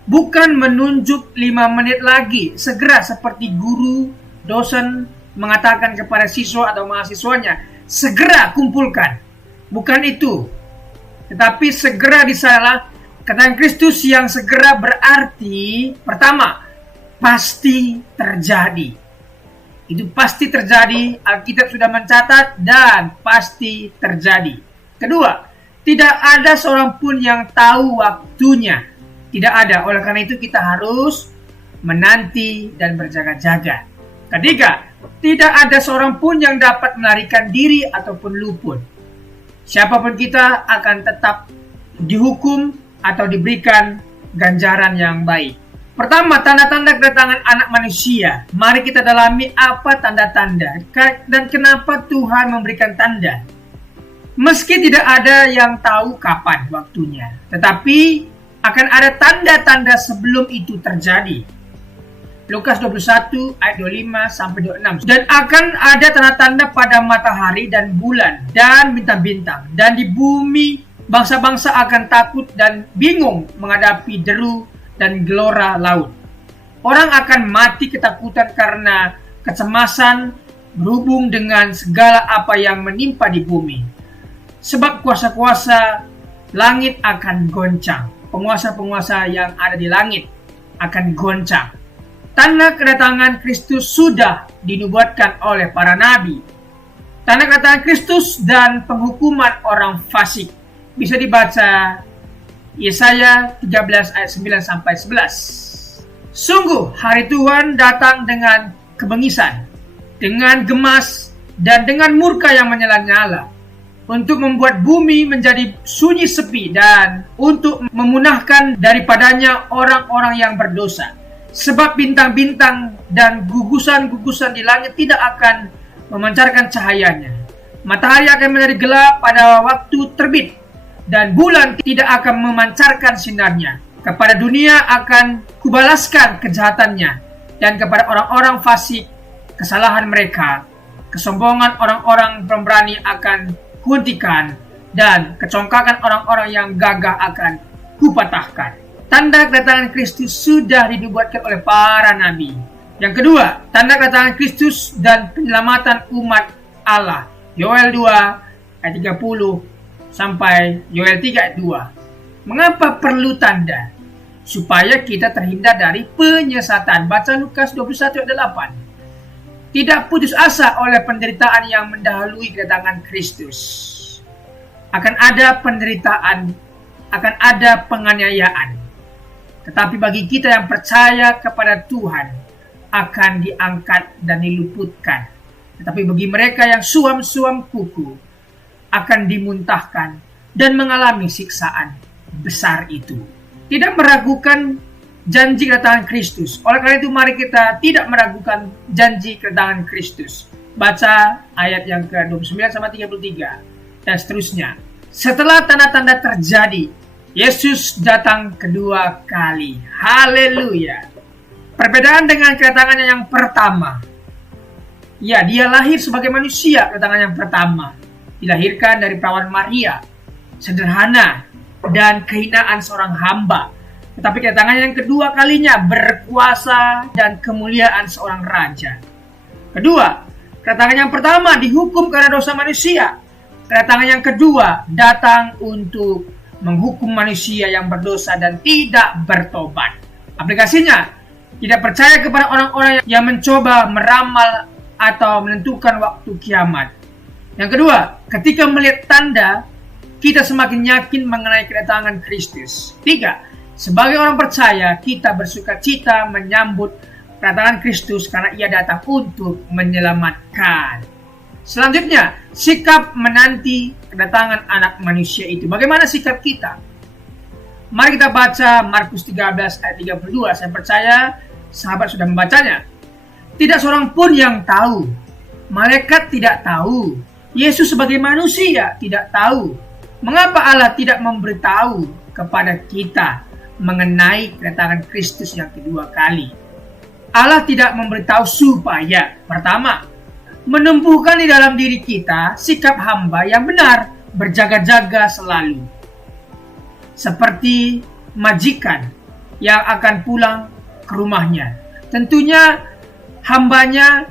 bukan menunjuk 5 menit lagi, segera seperti guru, dosen mengatakan kepada siswa atau mahasiswanya, segera kumpulkan. Bukan itu. Tetapi segera di sana, kedatangan Kristus yang segera berarti, pertama, pasti terjadi. Itu pasti terjadi, Alkitab sudah mencatat dan pasti terjadi. Kedua, tidak ada seorang pun yang tahu waktunya. Tidak ada, oleh karena itu kita harus menanti dan berjaga-jaga. Ketiga, tidak ada seorang pun yang dapat melarikan diri ataupun luput. Siapapun kita akan tetap dihukum atau diberikan ganjaran yang baik. Pertama, tanda-tanda kedatangan anak manusia. Mari kita dalami apa tanda-tanda dan kenapa Tuhan memberikan tanda. Meski tidak ada yang tahu kapan waktunya, tetapi akan ada tanda-tanda sebelum itu terjadi. Lukas 21 ayat 25 sampai 26. Dan akan ada tanda-tanda pada matahari dan bulan dan bintang-bintang, dan di bumi bangsa-bangsa akan takut dan bingung menghadapi deru dan gelora laut. Orang akan mati ketakutan karena kecemasan berhubung dengan segala apa yang menimpa di bumi. Sebab kuasa-kuasa langit akan goncang. Penguasa-penguasa yang ada di langit akan goncang. Tanda kedatangan Kristus sudah dinubuatkan oleh para nabi. Tanda kedatangan Kristus dan penghukuman orang fasik bisa dibaca Yesaya 13 ayat 9 sampai 11. Sungguh hari Tuhan datang dengan kebengisan, dengan gemas dan dengan murka yang menyala-nyala, untuk membuat bumi menjadi sunyi sepi dan untuk memunahkan daripadanya orang-orang yang berdosa. Sebab bintang-bintang dan gugusan-gugusan di langit tidak akan memancarkan cahayanya. Matahari akan menjadi gelap pada waktu terbit, dan bulan tidak akan memancarkan sinarnya. Kepada dunia akan kubalaskan kejahatannya, dan kepada orang-orang fasik kesalahan mereka. Kesombongan orang-orang pemberani akan kuhentikan, dan kecongkakan orang-orang yang gagah akan kupatahkan. Tanda kedatangan Kristus sudah dinubuatkan oleh para nabi. Yang kedua, tanda kedatangan Kristus dan penyelamatan umat Allah. Yoel 2 ayat 30 sampai Yoel 3 ayat 2. Mengapa perlu tanda? Supaya kita terhindar dari penyesatan. Baca Lukas 21 ayat 8. Tidak putus asa oleh penderitaan yang mendahului kedatangan Kristus. Akan ada penderitaan, akan ada penganiayaan. Tetapi bagi kita yang percaya kepada Tuhan, akan diangkat dan diluputkan. Tetapi bagi mereka yang suam-suam kuku, akan dimuntahkan dan mengalami siksaan besar itu. Tidak meragukan janji kedatangan Kristus. Oleh karena itu mari kita tidak meragukan janji kedatangan Kristus. Baca ayat yang ke-29 sampai 33 dan seterusnya. Setelah tanda-tanda terjadi, Yesus datang kedua kali. Haleluya. Perbedaan dengan kedatangannya yang pertama. Ya, dia lahir sebagai manusia kedatangan yang pertama. Dilahirkan dari perawan Maria. Sederhana dan kehinaan seorang hamba. Tetapi kedatangan yang kedua kalinya berkuasa dan kemuliaan seorang raja. Kedua, kedatangan yang pertama dihukum karena dosa manusia. Kedatangan yang kedua datang untuk menghukum manusia yang berdosa dan tidak bertobat. Aplikasinya, tidak percaya kepada orang-orang yang mencoba meramal atau menentukan waktu kiamat. Yang kedua, ketika melihat tanda, kita semakin yakin mengenai kedatangan Kristus. 3. Sebagai orang percaya, kita bersuka cita menyambut kedatangan Kristus karena ia datang untuk menyelamatkan. Selanjutnya, sikap menanti kedatangan anak manusia itu. Bagaimana sikap kita? Mari kita baca Markus 13 ayat 32. Saya percaya sahabat sudah membacanya. Tidak seorang pun yang tahu. Malaikat tidak tahu. Yesus sebagai manusia tidak tahu. Mengapa Allah tidak memberitahu kepada kita mengenai kedatangan Kristus yang kedua kali? Allah tidak memberitahu supaya, pertama, menumbuhkan di dalam diri kita sikap hamba yang benar, berjaga-jaga selalu. Seperti majikan yang akan pulang ke rumahnya. Tentunya hambanya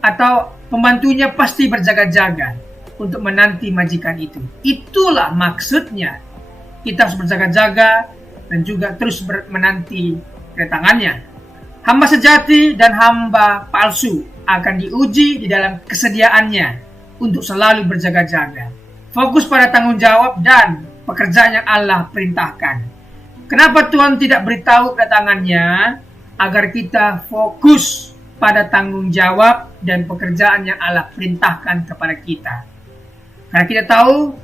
atau pembantunya pasti berjaga-jaga untuk menanti majikan itu. Itulah maksudnya. Kita harus berjaga-jaga dan juga terus menanti kedatangannya. Hamba sejati dan hamba palsu akan diuji di dalam kesediaannya untuk selalu berjaga-jaga. Fokus pada tanggung jawab dan pekerjaan yang Allah perintahkan. Kenapa Tuhan tidak beritahu kedatangannya? Agar kita fokus pada tanggung jawab dan pekerjaan yang Allah perintahkan kepada kita. Karena kita tahu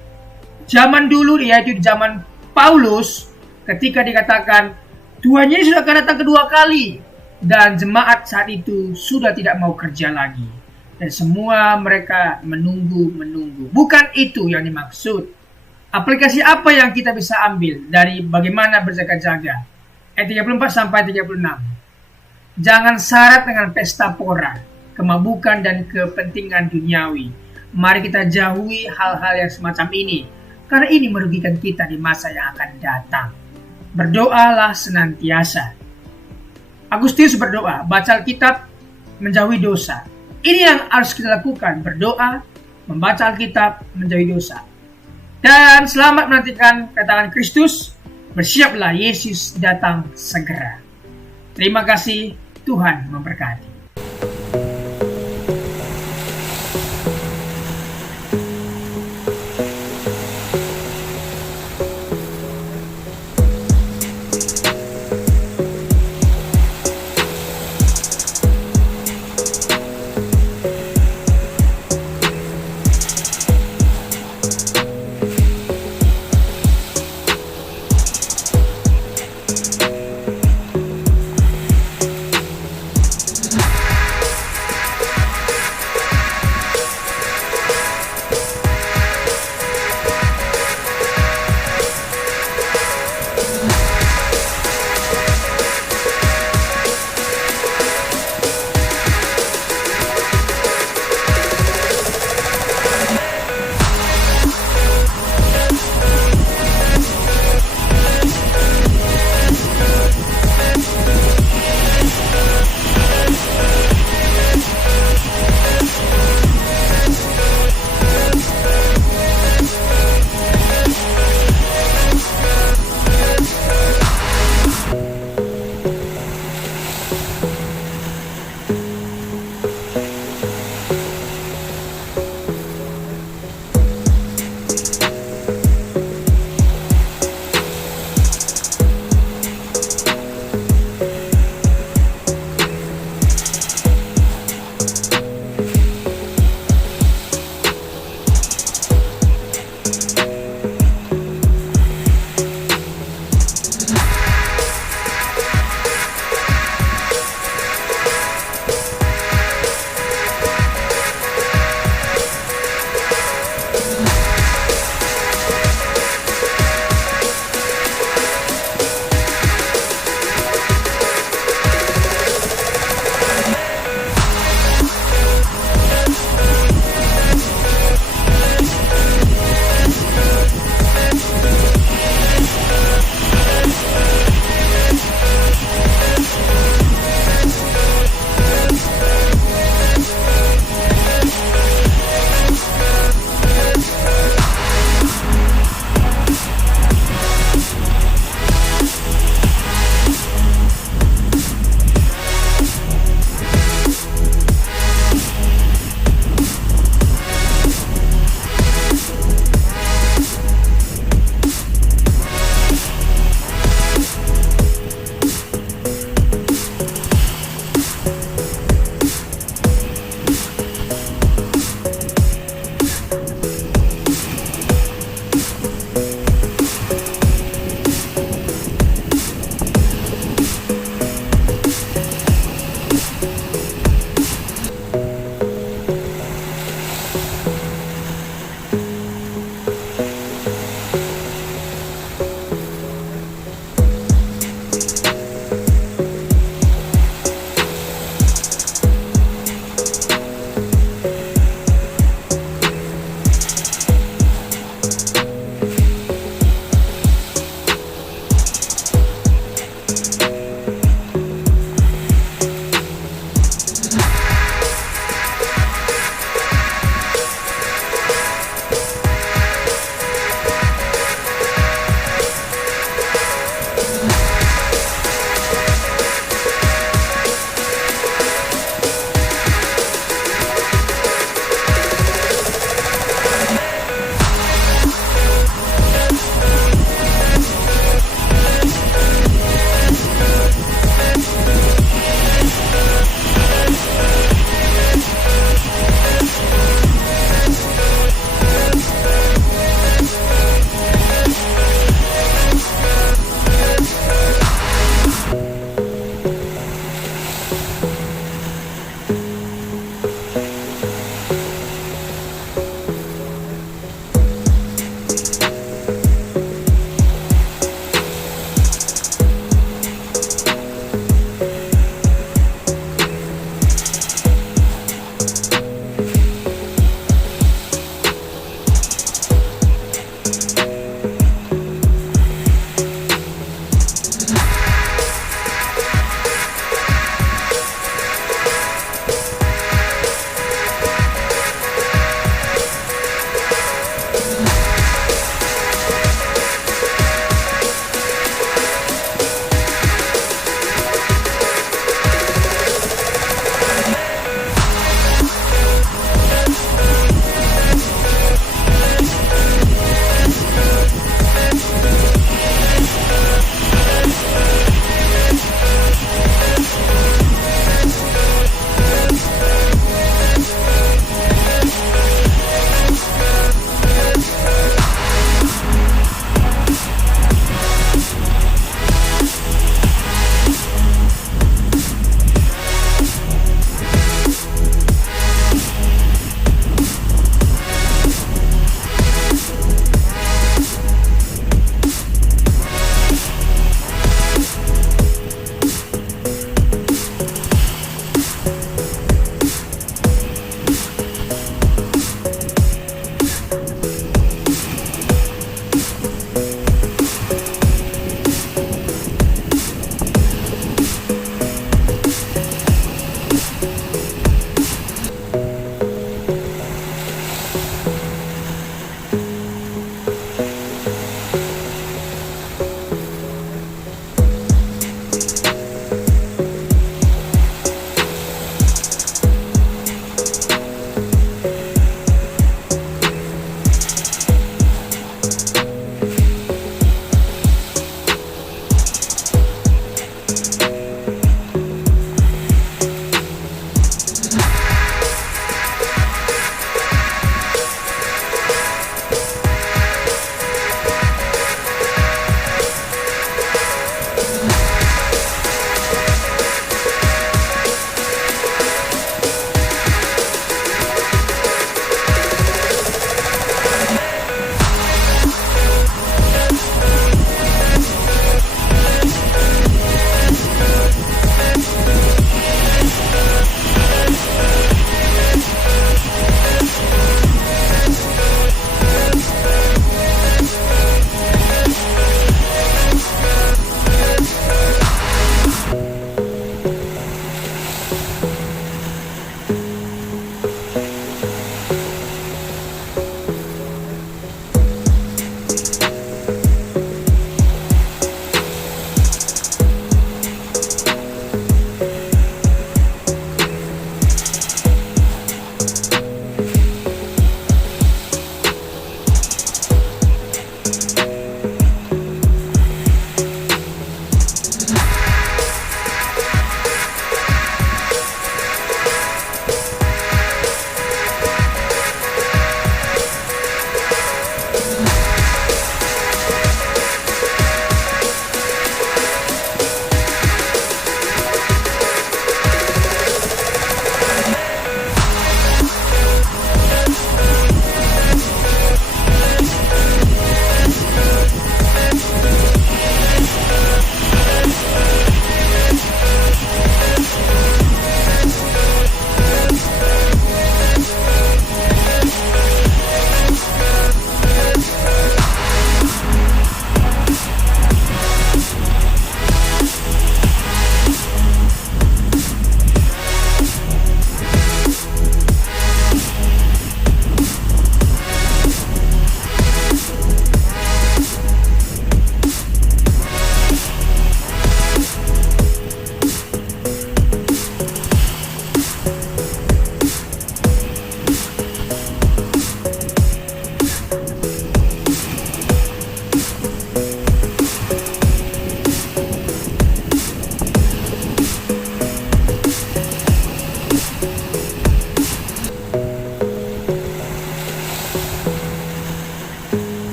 zaman dulu, yaitu zaman Paulus, ketika dikatakan Tuhan Yesus akan datang kedua kali, dan jemaat saat itu sudah tidak mau kerja lagi, dan semua mereka menunggu. Bukan itu yang dimaksud. Aplikasi apa yang kita bisa ambil dari bagaimana berjaga-jaga? Ayat 34 sampai 36. Jangan syarat dengan pesta pora, kemabukan dan kepentingan duniawi. Mari kita jauhi hal-hal yang semacam ini, karena ini merugikan kita di masa yang akan datang. Berdoalah senantiasa. Agustinus berdoa, baca Alkitab, menjauhi dosa. Ini yang harus kita lakukan, berdoa, membaca Alkitab, menjauhi dosa. Dan selamat menantikan kedatangan Kristus. Bersiaplah, Yesus datang segera. Terima kasih, Tuhan memberkati.